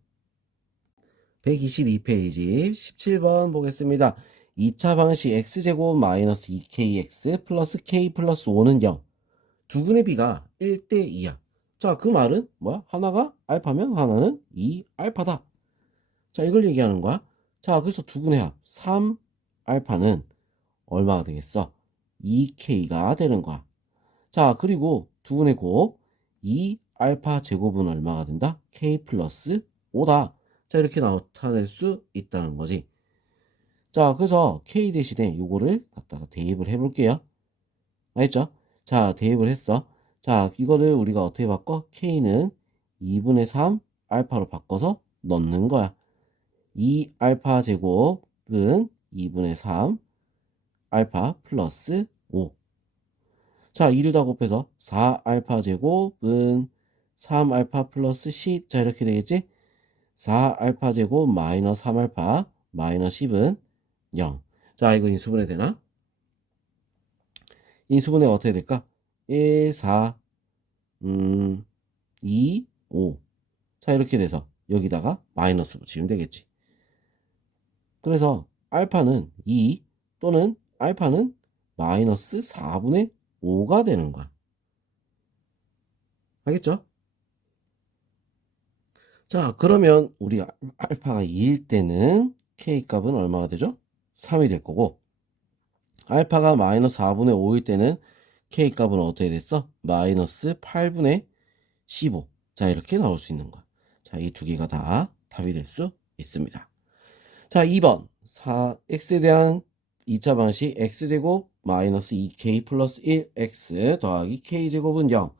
122페이지 17번 보겠습니다. 2차 방식 x제곱 마이너스 2kx 플러스 k 플러스 5는 0. 두 근의 b가 1대 2야. 자, 그 말은 뭐야? 하나가 알파면 하나는 2알파다. 자, 이걸 얘기하는 거야. 자, 그래서 두 근의 합 3알파는 얼마가 되겠어? 2k가 되는 거야. 자, 그리고 두 근의 곱 2알파 제곱은 얼마가 된다? k 플러스 5다. 자, 이렇게 나타낼 수 있다는 거지. 자, 그래서 k 대신에 요거를 갖다가 대입을 해볼게요. 알겠죠? 자, 대입을 했어. 자, 이거를 우리가 어떻게 바꿔? k는 2분의 3 알파로 바꿔서 넣는 거야. 2알파 제곱은 2분의 3 알파 플러스 5. 자, 이를 다 곱해서 4알파 제곱은 3알파 플러스 10. 자, 이렇게 되겠지? 4알파 제곱 마이너스 3알파 마이너스 10은 0. 자, 이거 인수분해 되나? 인수분해 어떻게 될까? 1, 4, 2, 5. 자, 이렇게 돼서 여기다가 마이너스 붙이면 되겠지. 그래서 알파는 2 또는 알파는 마이너스 4분의 5가 되는 거야. 알겠죠? 자, 그러면 우리 알파가 2일 때는 K값은 얼마가 되죠? 3이 될 거고, 알파가 마이너스 4분의 5일 때는 K값은 어떻게 됐어? 마이너스 8분의 15. 자, 이렇게 나올 수 있는 거야. 자, 이 두 개가 다 답이 될 수 있습니다. 자, 2번. x에 대한 2차 방식 x제곱 마이너스 2k 플러스 1x 더하기 k제곱은 0.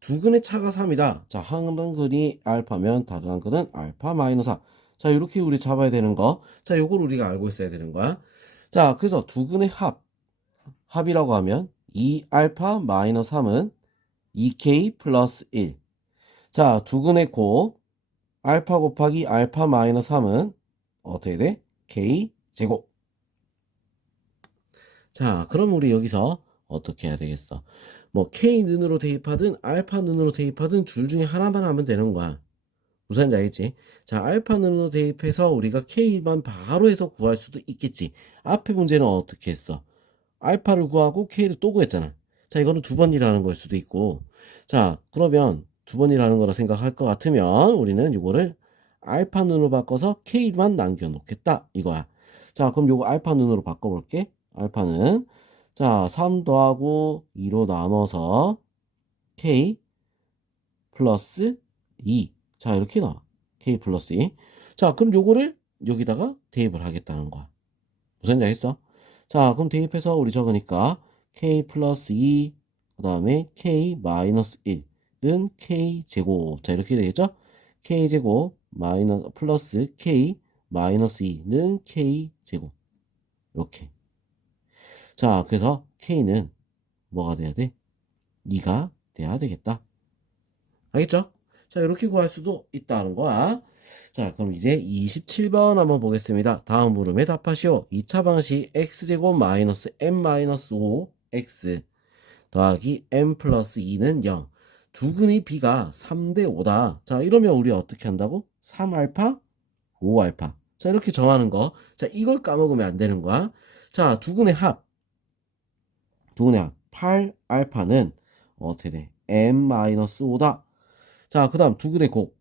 두 근의 차가 3이다. 자, 한 근이 알파면 다른 한 근은 알파 마이너스 4. 자, 이렇게 우리 잡아야 되는 거. 자, 요걸 우리가 알고 있어야 되는 거야. 자, 그래서 두 근의 합이라고 하면 2알파 마이너스 3은 2k 플러스 1. 자, 두 근의 알파 곱하기 알파 마이너스 3은 어떻게 돼? k 제곱. 자, 그럼 우리 여기서 어떻게 해야 되겠어? 뭐 k 는으로 대입하든 알파 는으로 대입하든 둘 중에 하나만 하면 되는 거야. 무슨 말인지 알겠지? 자, 알파 는으로 대입해서 우리가 k만 바로 해서 구할 수도 있겠지. 앞에 문제는 어떻게 했어? 알파를 구하고 k를 또 구했잖아. 자, 이거는 두 번 일하는 걸 수도 있고. 자, 그러면 두 번 일하는 거라 생각할 것 같으면 우리는 이거를 알파 눈으로 바꿔서 k만 남겨놓겠다 이거야. 자, 그럼 요거 알파 눈으로 바꿔볼게. 알파는 자, 3 더하고 2로 나눠서 k 플러스 2. 자, 이렇게 나와. k 플러스 2. 자, 그럼 요거를 여기다가 대입을 하겠다는 거야. 무슨 얘기 했어? 자, 그럼 대입해서 우리 적으니까 k 플러스 2, 그 다음에 k 마이너스 1은 k 제곱. 자, 이렇게 되겠죠? k 제곱 마이너스 플러스 k 마이너스 2는 k 제곱. 이렇게. 자, 그래서 k는 뭐가 돼야 돼? 2가 돼야 되겠다. 알겠죠? 자, 이렇게 구할 수도 있다는 거야. 자, 그럼 이제 27번 한번 보겠습니다. 다음 물음에 답하시오. 2차 방식 x제곱 마이너스 m 마이너스 5x 더하기 m 플러스 2는 0. 두 근의 b가 3대 5다. 자, 이러면 우리 어떻게 한다고? 3알파, 5알파. 자, 이렇게 정하는 거. 자, 이걸 까먹으면 안 되는 거야. 자, 두 근의 합. 8알파는 어떻게 돼? m-5다. 자, 그 다음 두 근의 곱.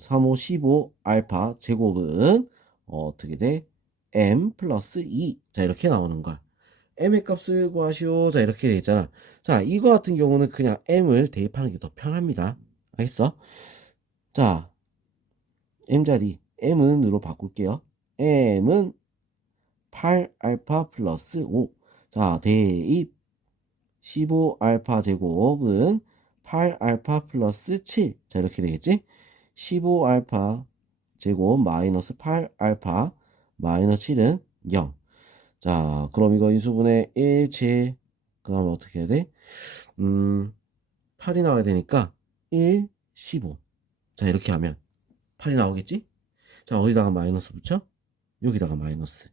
3, 5, 15 알파 제곱은 어떻게 돼? m 플러스 2. 자, 이렇게 나오는 거야. m의 값을 구하시오. 자, 이렇게 돼 있잖아. 자, 이거 같은 경우는 그냥 m을 대입하는 게 더 편합니다. 알겠어? 자, m 자리 m은으로 바꿀게요. m은 8알파 플러스 5. 자, 대입 15알파 제곱은 8알파 플러스 7. 자, 이렇게 되겠지? 15알파 제곱 마이너스 8알파 마이너스 7은 0. 자, 그럼 이거 인수분해 1, 7. 그 다음에 어떻게 해야 돼? 8이 나와야 되니까 1, 15. 자, 이렇게 하면 8이 나오겠지? 자, 어디다가 마이너스 붙여? 여기다가 마이너스.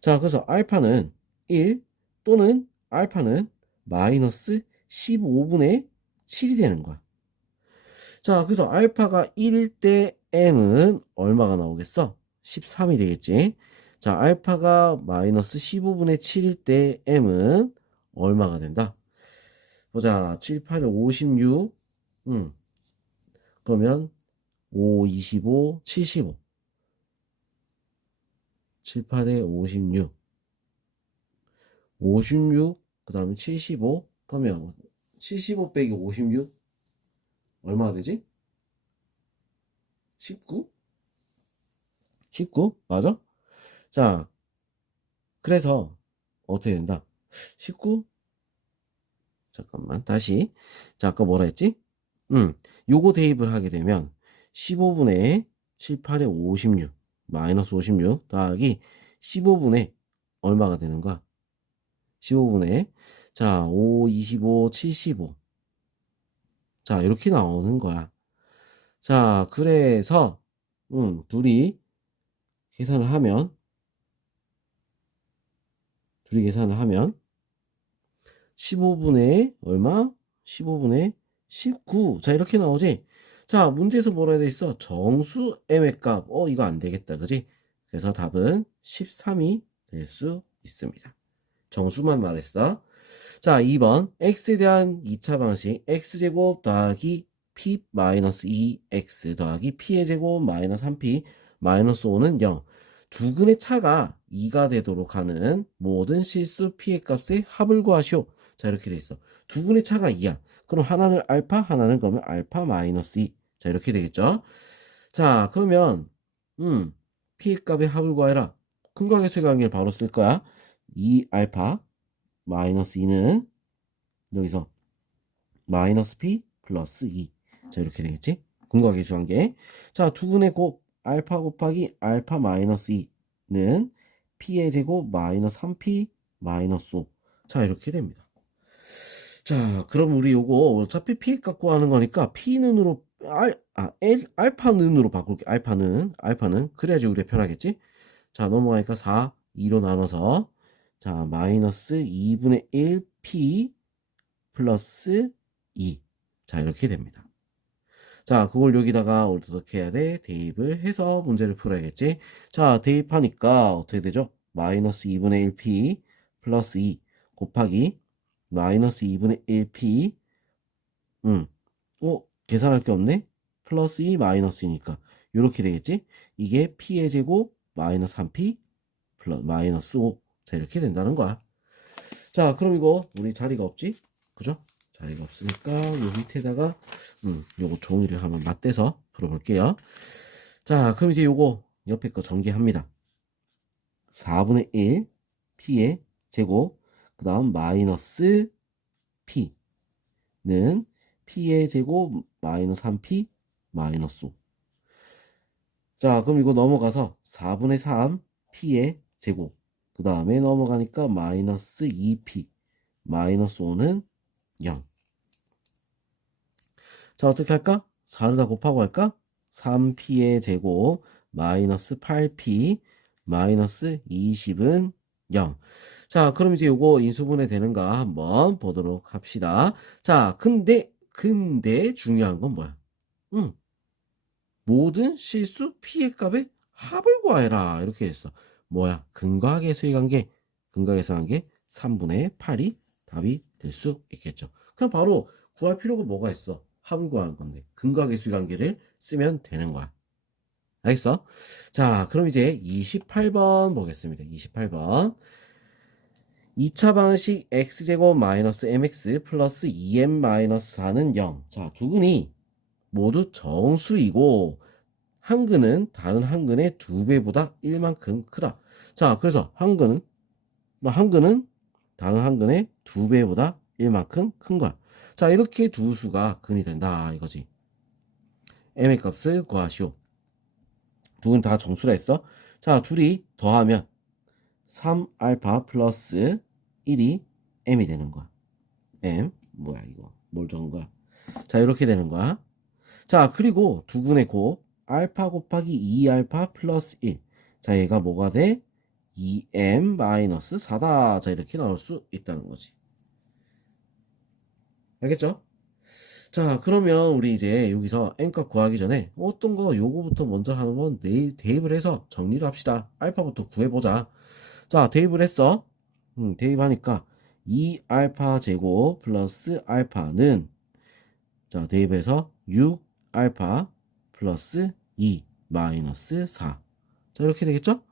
자, 그래서 알파는 1 또는 알파는 마이너스 15분의 7이 되는 거야. 자, 그래서 알파가 1일 때 m은 얼마가 나오겠어? 13이 되겠지. 자, 알파가 마이너스 15분의 7일 때 m은 얼마가 된다? 보자. 7, 8에 56. 그러면 5, 25, 75. 7, 8에 56. 56, 그 다음에 75. 그러면 75 빼기 56. 얼마가 되지? 19? 19? 맞아? 자, 그래서 어떻게 된다? 19? 잠깐만, 다시. 자, 아까 뭐라 했지? 요거 대입을 하게 되면 15분의 7, 8에 56. 마이너스 56 더하기 15분의 얼마가 되는 거야? 15분의 자, 5, 25, 75. 자, 이렇게 나오는 거야. 자, 그래서 둘이 계산을 하면 15분의 얼마? 15분의 19. 자, 이렇게 나오지? 자, 문제에서 뭐라 돼 있어? 정수 m의 값. 이거 안 되겠다. 그지? 그래서 답은 13이 될 수 있습니다. 정수만 말했어. 자, 2번. x에 대한 2차 방식. x제곱 더하기 p 마이너스 2x 더하기 p의 제곱 마이너스 3p 마이너스 5는 0. 두 근의 차가 2가 되도록 하는 모든 실수 p의 값의 합을 구하시오. 자, 이렇게 돼 있어. 두 근의 차가 2야. 그럼 하나는 알파, 하나는 그러면 알파 마이너스 2. 자, 이렇게 되겠죠. 자, 그러면 p의 값의 합을 구하라. 근각의 관계를 바로 쓸 거야. 2 알파 마이너스 2는 여기서 마이너스 p 플러스 2. 자, 이렇게 되겠지? 근각의 관계. 자, 두 분의 곱 알파 곱하기 알파 마이너스 2는 p의 제곱 마이너스 3p 마이너스 5. 자, 이렇게 됩니다. 자, 그럼 우리 요거 어차피 p 갖고 하는 거니까 p는으로 알파는으로 바꿀게. 알파는 그래야지 우리가 편하겠지? 자, 넘어가니까 4, 2로 나눠서 자, 마이너스 2분의 1 p 플러스 2. 자, 이렇게 됩니다. 자, 그걸 여기다가 어떻게 해야 돼? 대입을 해서 문제를 풀어야겠지? 자, 대입하니까 어떻게 되죠? 마이너스 2분의 1p 플러스 2 곱하기 마이너스 2분의 1p 계산할 게 없네? 플러스 2 마이너스 2니까 이렇게 되겠지? 이게 p의 제곱 마이너스 3p 플러스 마이너스 5. 자, 이렇게 된다는 거야. 자, 그럼 이거 우리 자리가 없지? 그죠? 자리가 없으니까 요 밑에다가 요거 종이를 한번 맞대서 풀어볼게요. 자, 그럼 이제 요거 옆에 거 전개합니다. 4분의 1 p의 제곱 그 다음 마이너스 p는 p의 제곱 마이너스 3p 마이너스 5. 자, 그럼 이거 넘어가서 4분의 3 p의 제곱 그 다음에 넘어가니까 마이너스 2p 마이너스 5는 0. 자, 어떻게 할까? 4를 다 곱하고 할까? 3p의 제곱 마이너스 8p 마이너스 20은 0. 자, 그럼 이제 요거 인수분해 되는가 한번 보도록 합시다. 자, 근데 중요한 건 뭐야? 모든 실수 p의 값의 합을 구하여라. 이렇게 했어. 뭐야? 근각의 관계 3분의 8이 답이 될 수 있겠죠. 그럼 바로 구할 필요가 뭐가 있어? 합을 구하는 건데 근각의 관계를 쓰면 되는 거야. 알겠어? 자, 그럼 이제 28번 보겠습니다. 28번 2차 방식 x제곱 마이너스 mx 플러스 2m 마이너스 4는 0. 자, 두 근이 모두 정수이고 한 근은 다른 한 근의 2배보다 1만큼 크다. 자, 그래서 한 근은 다른 한 근의 2배보다 1만큼 큰 거야. 자, 이렇게 두 수가 근이 된다 이거지. m의 값을 구하시오. 두 근 다 정수라 했어. 자, 둘이 더하면 3알파 플러스 1이 m이 되는 거야. m 뭐야 이거? 뭘 적은 거야? 자, 이렇게 되는 거야. 자, 그리고 두 근의 곱 알파 곱하기 2알파 플러스 1. 자, 얘가 뭐가 돼? 2m 마이너스 4다. 자, 이렇게 나올 수 있다는 거지. 알겠죠? 자, 그러면 우리 이제 여기서 n값 구하기 전에 어떤 거 요거부터 먼저 한번 대입을 해서 정리를 합시다. 알파부터 구해보자. 자, 대입을 했어. 대입하니까 2알파 제곱 플러스 알파는 자, 대입해서 6알파 플러스 2 마이너스 4. 자, 이렇게 되겠죠?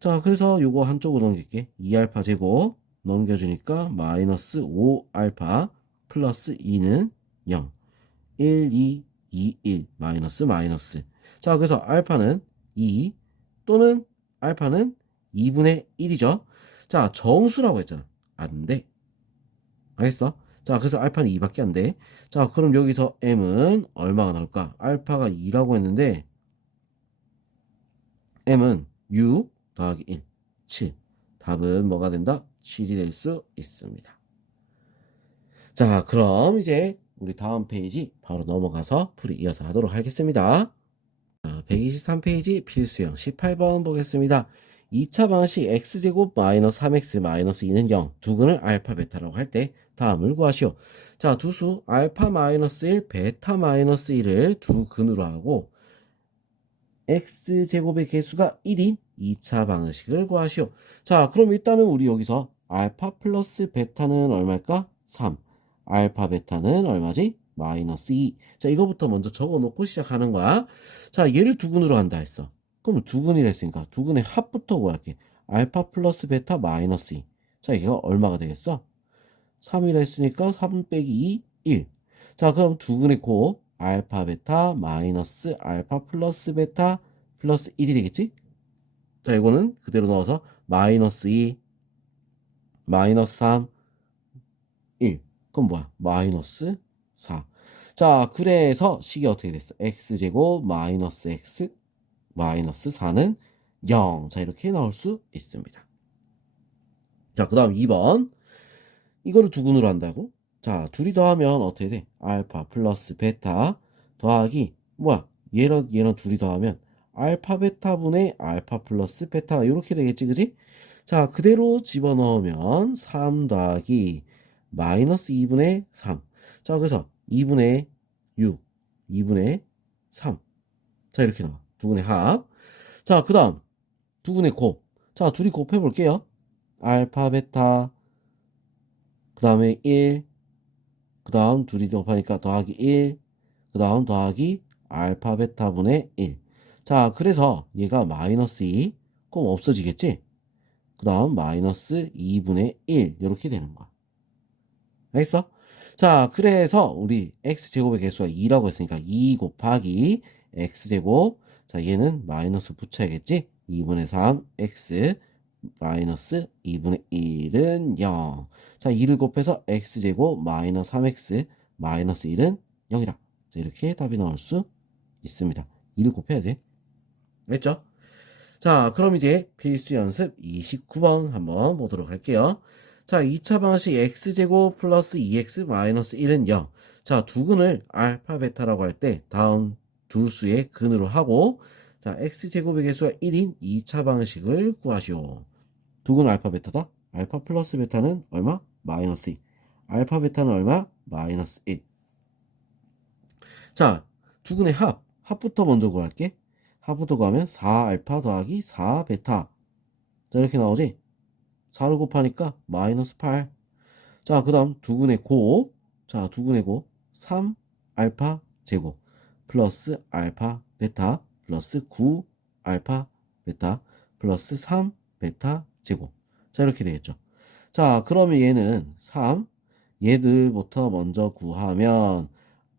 자, 그래서 요거 한쪽으로 넘길게. 2알파 제곱 넘겨주니까 마이너스 5알파 플러스 2는 0. 1, 2, 2, 1 마이너스 마이너스. 자, 그래서 알파는 2 또는 알파는 2분의 1이죠. 자, 정수라고 했잖아. 안 돼. 알겠어? 자, 그래서 알파는 2밖에 안 돼. 자, 그럼 여기서 m은 얼마가 나올까? 알파가 2라고 했는데 m은 6 더하기 1, 7. 답은 뭐가 된다? 7이 될 수 있습니다. 자, 그럼 이제 우리 다음 페이지 바로 넘어가서 풀이 이어서 하도록 하겠습니다. 123페이지 필수형 18번 보겠습니다. 2차 방식 x제곱 마이너스 3x 마이너스 2는 0, 두근을 알파 베타라고 할 때 다음을 구하시오. 자, 두수 알파 마이너스 1, 베타 마이너스 1을 두 근으로 하고 x제곱의 개수가 1인 2차 방식을 구하시오. 자, 그럼 일단은 우리 여기서 알파 플러스 베타는 얼마일까? 3. 알파 베타는 얼마지? 마이너스 2. 자, 이거부터 먼저 적어 놓고 시작하는 거야. 자, 얘를 두근으로 한다 했어. 그럼 두근이라 했으니까 두근의 합부터 구할게. 알파 플러스 베타 마이너스 2. 자, 이게 얼마가 되겠어? 3이라 했으니까 3 빼기 2, 1. 자, 그럼 두근의 곱 알파 베타 마이너스 알파 플러스 베타 플러스 1이 되겠지? 자, 이거는 그대로 넣어서 마이너스 2, 마이너스 3, 1. 그럼 뭐야? 마이너스 4. 자, 그래서 식이 어떻게 됐어? x제곱 마이너스 x 마이너스 4는 0. 자, 이렇게 나올 수 있습니다. 자, 그 다음 2번. 이거를 두근으로 한다고? 자, 둘이 더하면 어떻게 돼? 알파 플러스 베타 더하기 뭐야? 얘랑 둘이 더하면 알파 베타분의 알파 플러스 베타 이렇게 되겠지, 그지? 자, 그대로 집어넣으면 3 더하기 마이너스 2분의 3. 자, 그래서 2분의 6, 2분의 3. 자, 이렇게 나와. 두근의 합. 자, 그 다음 두근의 곱. 자, 둘이 곱해 볼게요. 알파 베타 그 다음에 1, 그 다음 둘이 곱하니까 더하기 1, 그 다음 더하기 알파 베타분의 1. 자, 그래서 얘가 마이너스 2, 그럼 없어지겠지? 그 다음 마이너스 2분의 1 이렇게 되는 거야. 알겠어? 자, 그래서 우리 x제곱의 개수가 2라고 했으니까 2 곱하기 x제곱. 자, 얘는 마이너스 붙여야겠지? 2분의 3 x 마이너스 2분의 1은 0. 자, 2를 곱해서 x제곱 마이너스 3x 마이너스 1은 0이다. 자, 이렇게 답이 나올 수 있습니다. 2를 곱해야 돼. 알겠죠? 자, 그럼 이제 필수 연습 29번 한번 보도록 할게요. 자, 2차 방식 x제곱 플러스 2x 마이너스 1은 0. 자, 두 근을 알파 베타라고 할 때 다음 두 수의 근으로 하고 자, x제곱의 개수가 1인 2차 방식을 구하시오. 두 근 알파 베타다. 알파 플러스 베타는 얼마? 마이너스 2. 알파 베타는 얼마? 마이너스 1. 자, 두 근의 합부터 먼저 구할게. 합부터 구하면 4알파 더하기 4베타. 자, 이렇게 나오지? 4를 곱하니까 마이너스 8. 자, 그 다음 두 근의 곱. 자, 두 근의 곱. 3알파 제곱 플러스 알파 베타 플러스 9알파 베타 플러스 3베타 제곱. 자, 이렇게 되겠죠. 자, 그러면 얘는 3. 얘들부터 먼저 구하면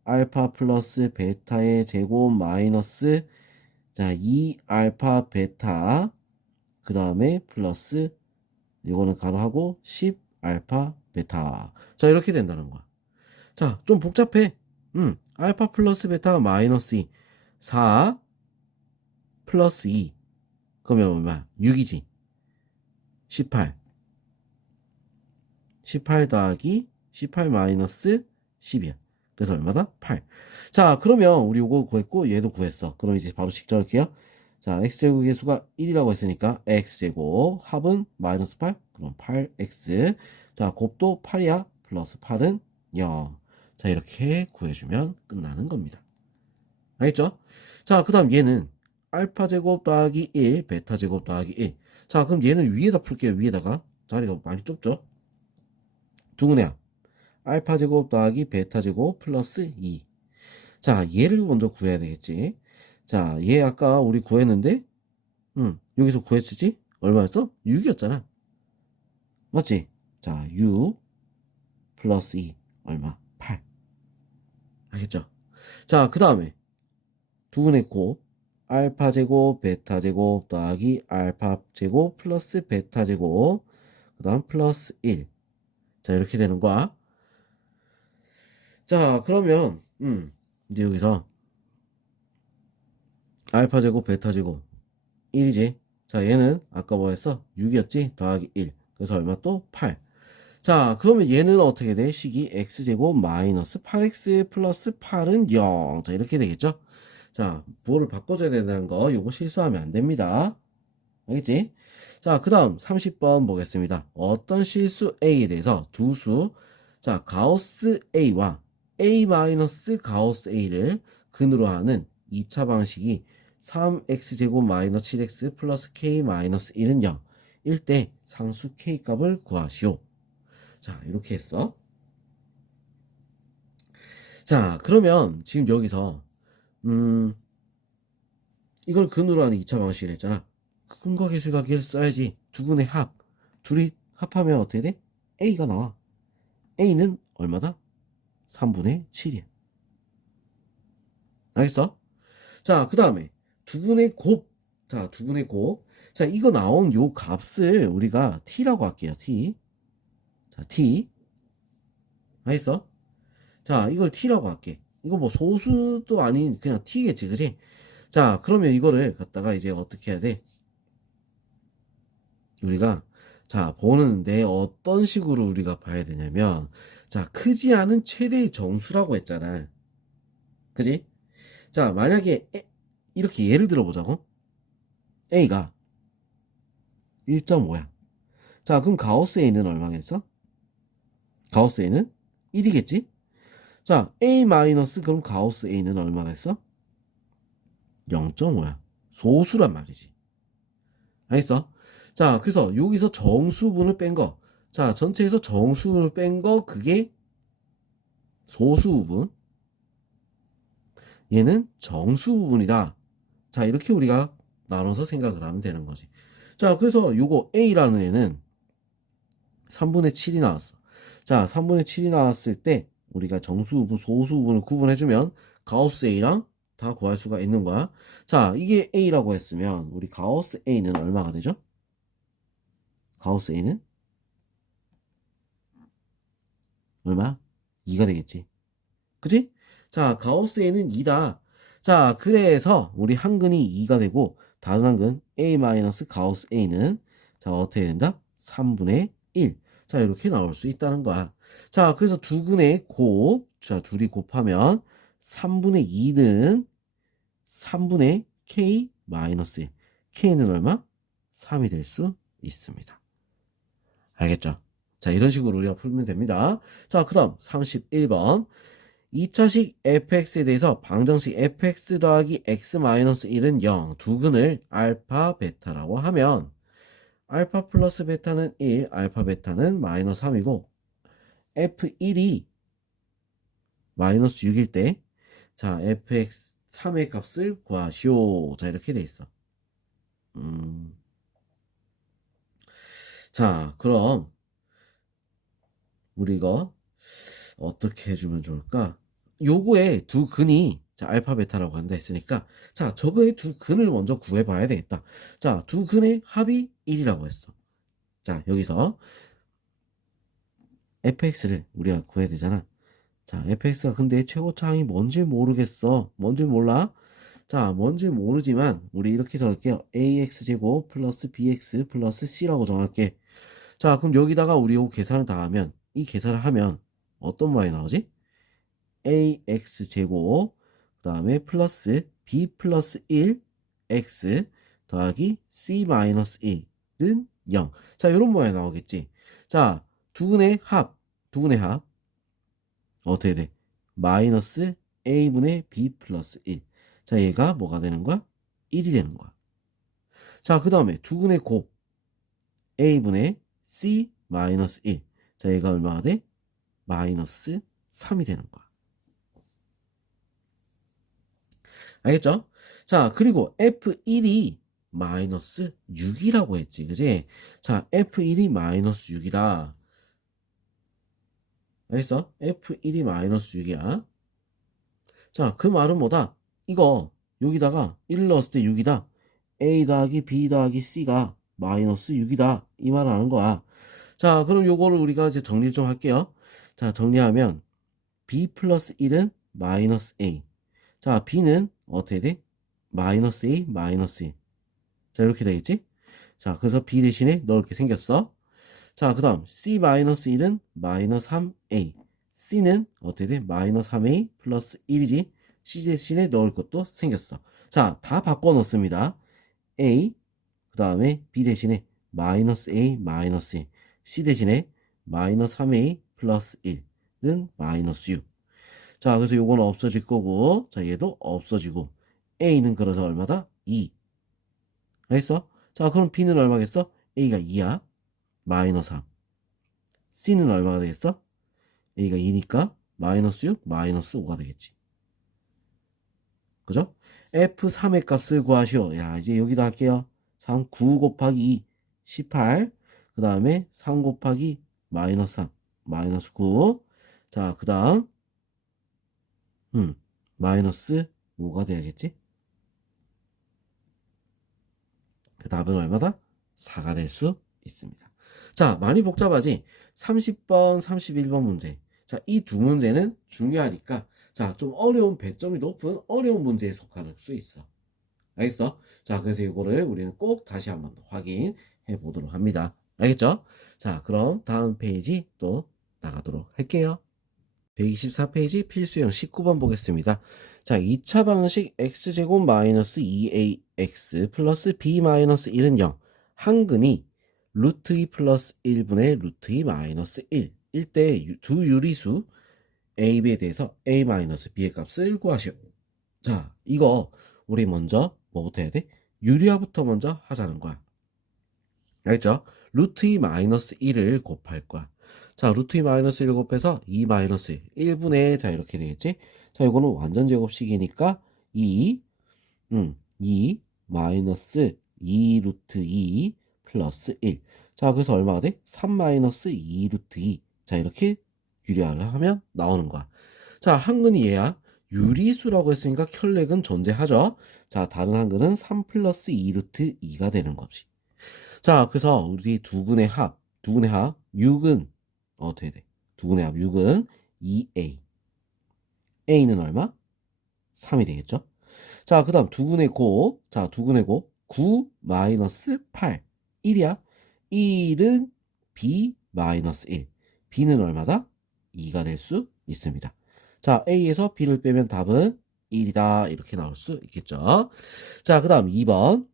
알파 플러스 베타의 제곱 마이너스 자 2알파 베타 그 다음에 플러스 이거는 가로하고 10알파 베타. 자, 이렇게 된다는 거야. 자, 좀 복잡해. 알파 플러스 베타 마이너스 2 4 플러스 2 그러면 얼마? 6이지. 18 18 더하기 18 마이너스 10이야. 그래서 얼마다? 8. 자, 그러면 우리 요거 구했고 얘도 구했어. 그럼 이제 바로 식절할게요. 자, x제곱의 수가 1이라고 했으니까 x제곱 합은 마이너스 8. 그럼 8x. 자, 곱도 8이야. 플러스 8은 0. 자, 이렇게 구해주면 끝나는 겁니다. 알겠죠? 자, 그 다음 얘는 알파 제곱 더하기 1, 베타 제곱 더하기 1. 자, 그럼 얘는 위에다 풀게요. 위에다가. 자리가 많이 좁죠? 두근해야 알파 제곱 더하기 베타 제곱 플러스 2. 자, 얘를 먼저 구해야 되겠지. 자, 얘 아까 우리 구했는데, 여기서 구했지? 얼마였어? 6이었잖아. 맞지? 자, 6 플러스 2 얼마? 8. 알겠죠? 자, 그 다음에 두근의 곱 알파 제곱 베타 제곱 더하기 알파 제곱 플러스 베타 제곱 그 다음 플러스 1. 자, 이렇게 되는 거야. 자, 그러면 이제 여기서 알파 제곱 베타 제곱 1이지. 자, 얘는 아까 뭐 했어? 6이었지? 더하기 1. 그래서 얼마 또? 8. 자, 그러면 얘는 어떻게 돼? 식이 x제곱 마이너스 8x 플러스 8은 0. 자, 이렇게 되겠죠? 자, 부호를 바꿔줘야 된다는 거, 요거 실수하면 안 됩니다. 알겠지? 자, 그 다음 30번 보겠습니다. 어떤 실수 A에 대해서 두 수, 자, 가우스 A와 A 마이너스 가우스 A를 근으로 하는 2차 방식이 3x제곱 마이너스 7x 플러스 k 마이너스 1은 0. 일 때 상수 k 값을 구하시오. 자, 이렇게 했어. 자, 그러면 지금 여기서 이걸 근으로 하는 2차 방식을 했잖아. 근과 계수관계를 써야지. 두 분의 합. 둘이 합하면 어떻게 돼? A가 나와. A는 얼마다? 3분의 7이야. 알겠어? 자, 그 다음에 두 분의 곱. 자, 두 분의 곱. 자, 이거 나온 요 값을 우리가 T라고 할게요. T. 자, T. 알겠어? 자, 이걸 T라고 할게. 이거 뭐 소수도 아닌 그냥 T겠지, 그지? 자, 그러면 이거를 갖다가 이제 어떻게 해야 돼? 우리가 자 보는데 어떤 식으로 우리가 봐야 되냐면, 자, 크지 않은 최대의 정수라고 했잖아. 그지? 자, 만약에 이렇게 예를 들어 보자고. A가 1.5야. 자, 그럼 가우스 A는 얼마겠어? 가우스 A는 1이겠지? 자, A 마이너스 그럼 가우스 A는 얼마겠어? 0.5야. 소수란 말이지. 알겠어? 자, 그래서 여기서 정수분을 뺀 거. 자, 전체에서 정수분을 뺀 거, 그게 소수부분. 얘는 정수부분이다. 자, 이렇게 우리가 나눠서 생각을 하면 되는 거지. 자, 그래서 요거 A라는 애는 3분의 7이 나왔어. 자, 3분의 7이 나왔을 때 우리가 정수부분, 소수부분을 구분해주면 가우스 A랑 다 구할 수가 있는 거야. 자, 이게 A라고 했으면 우리 가우스 A는 얼마가 되죠? 가우스 A는 얼마? 2가 되겠지. 그치? 자, 가우스 A는 2다. 자, 그래서 우리 한근이 2가 되고 다른 한근 A 마이너스 가우스 A는 자, 어떻게 된다? 3분의 1. 자, 이렇게 나올 수 있다는 거야. 자, 그래서 두 근의 곱, 자, 둘이 곱하면 3분의 2는 3분의 K 마이너스 1. K는 얼마? 3이 될 수 있습니다. 알겠죠? 자, 이런 식으로 우리가 풀면 됩니다. 자, 그 다음 31번. 2차식 fx에 대해서 방정식 fx 더하기 x-1은 0, 두 근을 알파, 베타라고 하면 알파 플러스 베타는 1, 알파 베타는 마이너스 3이고 f1이 마이너스 6일 때 자, fx 3의 값을 구하시오. 자, 이렇게 돼 있어. 자, 그럼 우리 이거 어떻게 해주면 좋을까? 요거의 두 근이 자, 알파 베타라고 한다 했으니까 자, 저거의 두 근을 먼저 구해봐야 되겠다. 자, 두 근의 합이 1이라고 했어. 자, 여기서 fx를 우리가 구해야 되잖아. 자, fx가 근데 최고차항이 뭔지 모르겠어. 뭔지 몰라? 자, 뭔지 모르지만 우리 이렇게 적을게요. ax제곱 플러스 bx 플러스 c라고 정할게. 자, 그럼 여기다가 우리 요 계산을 다 하면, 이 계산을 하면 어떤 말이 나오지? ax제곱 그 다음에 플러스 b 플러스 1 x 더하기 c 마이너스 1은 0. 자, 이런 모양이 나오겠지. 자, 두근의 합 어떻게 돼? 마이너스 a분의 b 플러스 1. 자, 얘가 뭐가 되는 거야? 1이 되는 거야. 자, 그 다음에 두근의 곱 a분의 c 마이너스 1. 자, 얘가 얼마가 돼? 마이너스 3이 되는 거야. 알겠죠? 자, 그리고 F1이 마이너스 6이라고 했지. 그지? 자, F1이 마이너스 6이다. 알겠어? F1이 마이너스 6이야. 자, 그 말은 뭐다? 이거, 여기다가 1을 넣었을 때 6이다. A 더하기 B 더하기 C가 마이너스 6이다. 이 말 하는 거야. 자, 그럼 요거를 우리가 이제 정리 좀 할게요. 자, 정리하면 B 플러스 1은 마이너스 A. 자, B는 어떻게 돼? 마이너스 A, 마이너스 1. 자, 이렇게 되겠지? 자, 그래서 B 대신에 넣을 게 생겼어. 자, 그 다음 C-1은 마이너스 3A. C는 어떻게 돼? 마이너스 3A 플러스 1이지. C 대신에 넣을 것도 생겼어. 자, 다 바꿔 넣습니다. A, 그 다음에 B 대신에 마이너스 A 마이너스 1. C 대신에 마이너스 3A 플러스 1는 마이너스 6. 자, 그래서 요거는 없어질 거고, 자, 얘도 없어지고, A는 그래서 얼마다? 2. 알겠어? 자, 그럼 B는 얼마겠어? A가 2야. 마이너스 3. C는 얼마가 되겠어? A가 2니까 마이너스 6, 마이너스 5가 되겠지. 그죠? F3의 값을 구하시오. 야, 이제 여기다 할게요. 3, 9 곱하기 2, 18. 그 다음에 3 곱하기 마이너스 3, 마이너스 9. 자, 그 다음, 마이너스 5가 돼야겠지? 그 답은 얼마다? 4가 될 수 있습니다. 자, 많이 복잡하지? 30번, 31번 문제. 자, 이 두 문제는 중요하니까, 자, 좀 어려운 배점이 높은 어려운 문제에 속할 수 있어. 알겠어? 자, 그래서 이거를 우리는 꼭 다시 한번 확인해 보도록 합니다. 알겠죠? 자, 그럼 다음 페이지 또 나가도록 할게요. 124페이지 필수형 19번 보겠습니다. 자, 2차 방식 x제곱 마이너스 2ax 플러스 b 마이너스 1은 0. 한근이 루트 2 플러스 1분의 루트 2 마이너스 1. 일 때 두 유리수 a, b에 대해서 a 마이너스 b의 값을 구하시오. 자, 이거 우리 먼저 뭐부터 해야 돼? 유리화부터 먼저 하자는 거야. 알겠죠? 루트 2 마이너스 1을 곱할 거야. 자, 루트 2 마이너스 1 곱해서 2 마이너스 1. 1분의, 자, 이렇게 되겠지? 자, 이거는 완전 제곱식이니까 2 마이너스 2 루트 2 플러스 1. 자, 그래서 얼마가 돼? 3 마이너스 2 루트 2. 자, 이렇게 유리화를 하면 나오는 거야. 자, 한근이 얘야. 유리수라고 했으니까 켤레근 존재하죠. 자, 다른 한근은 3 플러스 2 루트 2가 되는 거지. 자, 그래서 우리 두근의 합, 6은 어떻게 돼? 두근의 합 6은 2A. A는 얼마? 3이 되겠죠? 자, 그 다음 두근의 곱. 자, 두근의 곱. 9 마이너스 8. 1이야. 1은 B 마이너스 1. B는 얼마다? 2가 될 수 있습니다. 자, A에서 B를 빼면 답은 1이다. 이렇게 나올 수 있겠죠? 자, 그 다음 2번.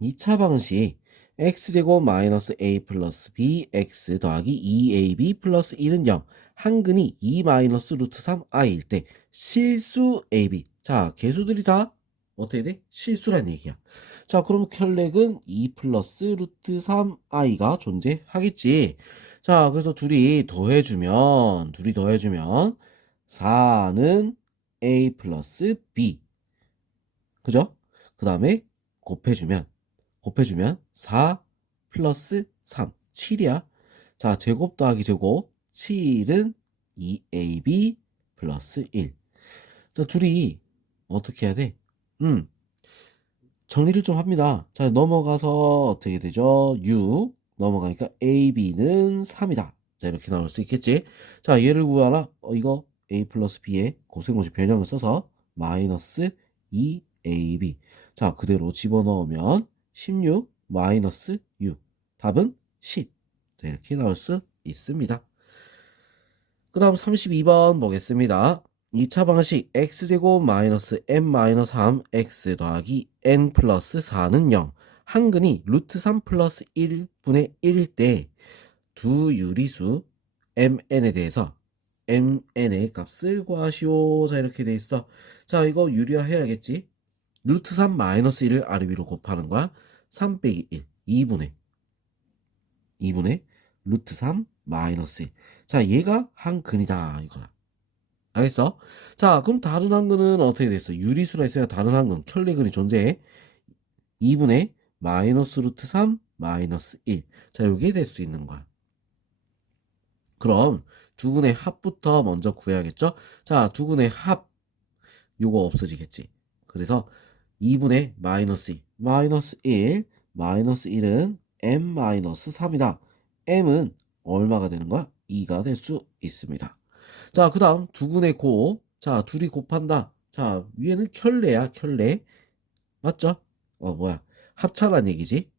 2차 방식 x제곱 마이너스 a 플러스 bx 더하기 2ab 플러스 1은 0. 한근이 2 마이너스 루트 3i일 때 실수 ab. 자, 개수들이 다 어떻게 돼? 실수란 얘기야. 자, 그럼 켤레근 2 플러스 루트 3i가 존재하겠지. 자, 그래서 둘이 더해주면 4는 a 플러스 b. 그죠? 그 다음에 곱해주면 4 플러스 3, 7이야. 자, 제곱 더하기 제곱, 7은 2ab 플러스 1. 자, 둘이 어떻게 해야 돼? 정리를 좀 합니다. 자, 넘어가서 어떻게 되죠? 6 넘어가니까 ab는 3이다. 자, 이렇게 나올 수 있겠지? 자, 얘를 구하라. 이거 a 플러스 b의 고생공식 변형을 써서 마이너스 2ab. 자, 그대로 집어넣으면 16 마이너스 6. 답은 10. 자, 이렇게 나올 수 있습니다. 그 다음 32번 보겠습니다. 2차 방식 x제곱 마이너스 n 마이너스 3x 더하기 n 플러스 4는 0. 한근이 루트 3 플러스 1분의 1일 때 두 유리수 mn에 대해서 mn의 값을 구하시오. 자, 이렇게 돼 있어. 자, 이거 유리화 해야겠지? 루트 3 마이너스 1을 아래 위로 곱하는 거야. 3 빼기 1. 2분의 루트 3 마이너스 1. 자, 얘가 한근이다. 이거야. 알겠어? 자, 그럼 다른 한근은 어떻게 됐어? 유리수라 했으니까 다른 한근, 켤레근이 존재해. 2분의 마이너스 루트 3 마이너스 1. 자, 요게 될 수 있는 거야. 그럼 두근의 합부터 먼저 구해야겠죠? 자, 두근의 합. 요거 없어지겠지. 그래서 2분의 마이너스 2. 마이너스 1. 마이너스 1은 m 마이너스 3이다. m은 얼마가 되는 거야? 2가 될 수 있습니다. 자, 그 다음 두근의 곱. 자, 둘이 곱한다. 자, 위에는 켤레야, 켤레. 맞죠? 뭐야. 합차란 얘기지.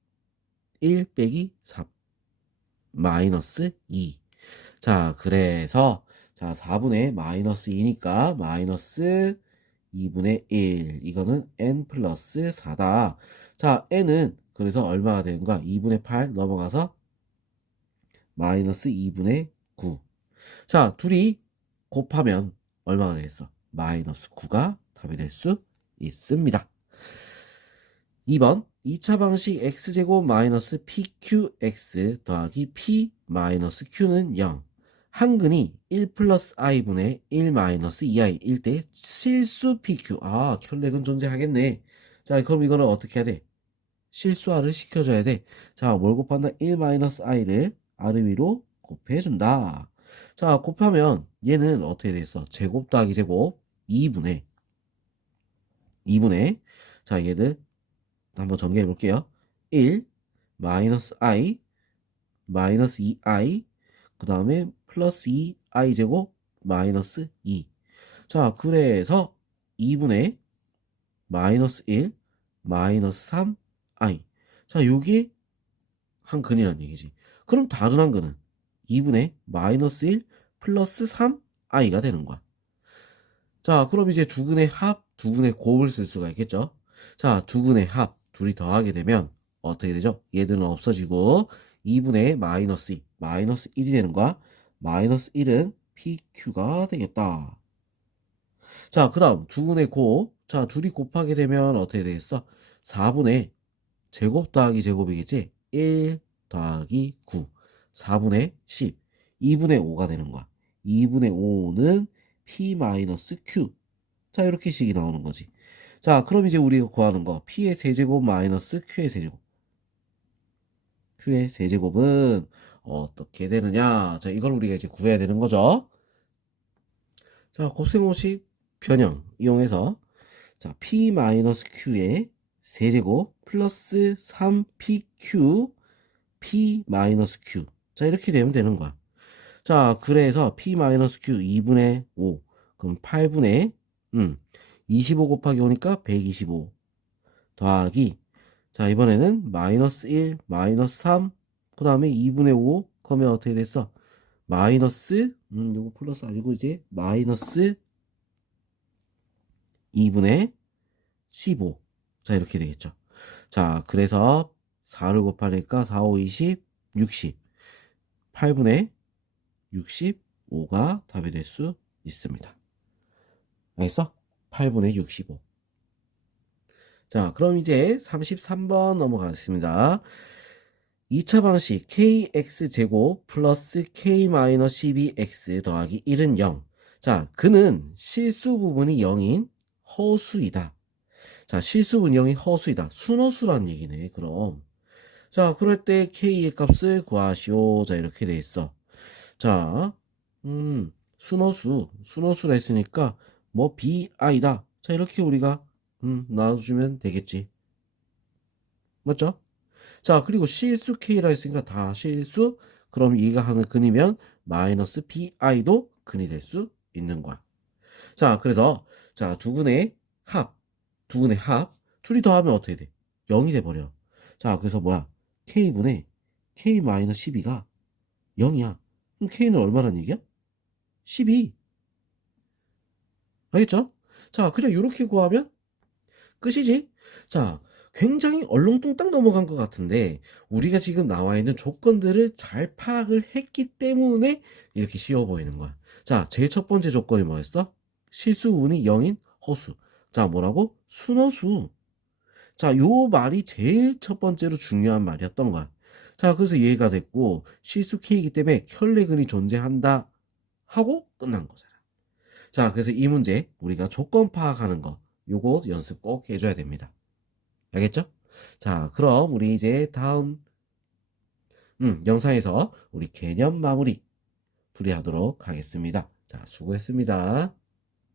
1 빼기 3 마이너스 2. 자, 그래서 자 4분의 마이너스 2니까 마이너스 2분의 1. 이거는 n 플러스 4다. 자, n은 그래서 얼마가 되는 거야? 2분의 8 넘어가서 마이너스 2분의 9. 자, 둘이 곱하면 얼마가 되겠어? 마이너스 9가 답이 될 수 있습니다. 2번 2차 방식 x제곱 마이너스 pqx 더하기 p 마이너스 q는 0. 한근이 1 플러스 i분의 1 마이너스 2i일 때 실수 pq. 아, 혈렉은 존재하겠네. 자, 그럼 이거는 어떻게 해야 돼? 실수화를 시켜줘야 돼. 자, 뭘 곱한다? 1 마이너스 i를 아래 위로 곱해준다. 자, 곱하면 얘는 어떻게 되겠어? 제곱 더하기 제곱 2분의 자, 얘들 한번 정리해 볼게요. 1 마이너스 i 마이너스 2i 그 다음에 플러스 2i 제곱 마이너스 2. 자, 그래서 2분의 마이너스 1 마이너스 3i. 자, 요게 한 근이란 얘기지. 그럼 다른 한 근은 2분의 마이너스 1 플러스 3i가 되는 거야. 자, 그럼 이제 두 근의 합, 두 근의 곱을 쓸 수가 있겠죠. 자, 두 근의 합, 둘이 더하게 되면 어떻게 되죠? 얘들은 없어지고 2분의 마이너스 2, 마이너스 1이 되는 거야. 마이너스 1은 PQ가 되겠다. 자, 그 다음 두 근의 곱. 자, 둘이 곱하게 되면 어떻게 되겠어? 4분의 제곱 더하기 제곱이겠지? 1 더하기 9, 4분의 10, 2분의 5가 되는 거야. 2분의 5는 P-Q. 자, 이렇게 식이 나오는 거지. 자, 그럼 이제 우리가 구하는 거 P의 세제곱 마이너스 Q의 세제곱. Q의 세제곱은 어떻게 되느냐? 자, 이걸 우리가 이제 구해야 되는 거죠. 자, 곱셈공식 변형 이용해서 자, P-Q의 세제곱 플러스 3PQ P-Q. 자, 이렇게 되면 되는 거야. 자, 그래서 P-Q 2분의 5. 그럼 8분의 25 곱하기 5니까 125 더하기 자, 이번에는 마이너스 1, 마이너스 3, 그 다음에 2분의 5 그러면 어떻게 됐어? 마이너스 요거 플러스 아니고 이제 마이너스 2분의 15. 자, 이렇게 되겠죠. 자, 그래서 4를 곱하니까 4, 5, 20, 60. 8분의 65가 답이 될 수 있습니다. 알겠어? 8분의 65. 자, 그럼 이제 33번 넘어가겠습니다. 2차 방식 kx제곱 플러스 k-12x 더하기 1은 0. 자, 그는 실수 부분이 0인 허수이다. 자, 실수 부분이 0인 허수이다. 순허수란 얘기네, 그럼. 자, 그럴 때 k의 값을 구하시오. 자, 이렇게 돼 있어. 자, 순허수라 했으니까 뭐 bi다. 자, 이렇게 우리가 나눠주면 되겠지. 맞죠? 자, 그리고 실수 k라 했으니까 다 실수. 그럼 얘가 하는 근이면 마이너스 bi도 근이 될 수 있는 거야. 자, 그래서 자, 두 근의 합, 둘이 더하면 어떻게 돼? 0이 돼 버려. 자, 그래서 뭐야? k분의 k-12가 0이야. 그럼 k는 얼마란 얘기야? 12. 알겠죠? 자, 그냥 이렇게 구하면 끝이지. 자, 굉장히 얼렁뚱땅 넘어간 것 같은데 우리가 지금 나와 있는 조건들을 잘 파악을 했기 때문에 이렇게 쉬워 보이는 거야. 자, 제일 첫 번째 조건이 뭐였어? 실수운이 0인 허수. 자, 뭐라고? 순허수. 자, 요 말이 제일 첫 번째로 중요한 말이었던 거야. 자, 그래서 이해가 됐고 실수 K이기 때문에 혈내근이 존재한다 하고 끝난 거잖아. 자, 그래서 이 문제 우리가 조건 파악하는 거 요거 연습 꼭 해줘야 됩니다. 알겠죠? 자, 그럼 우리 이제 다음 영상에서 우리 개념 마무리 둘이 하도록 하겠습니다. 자, 수고했습니다.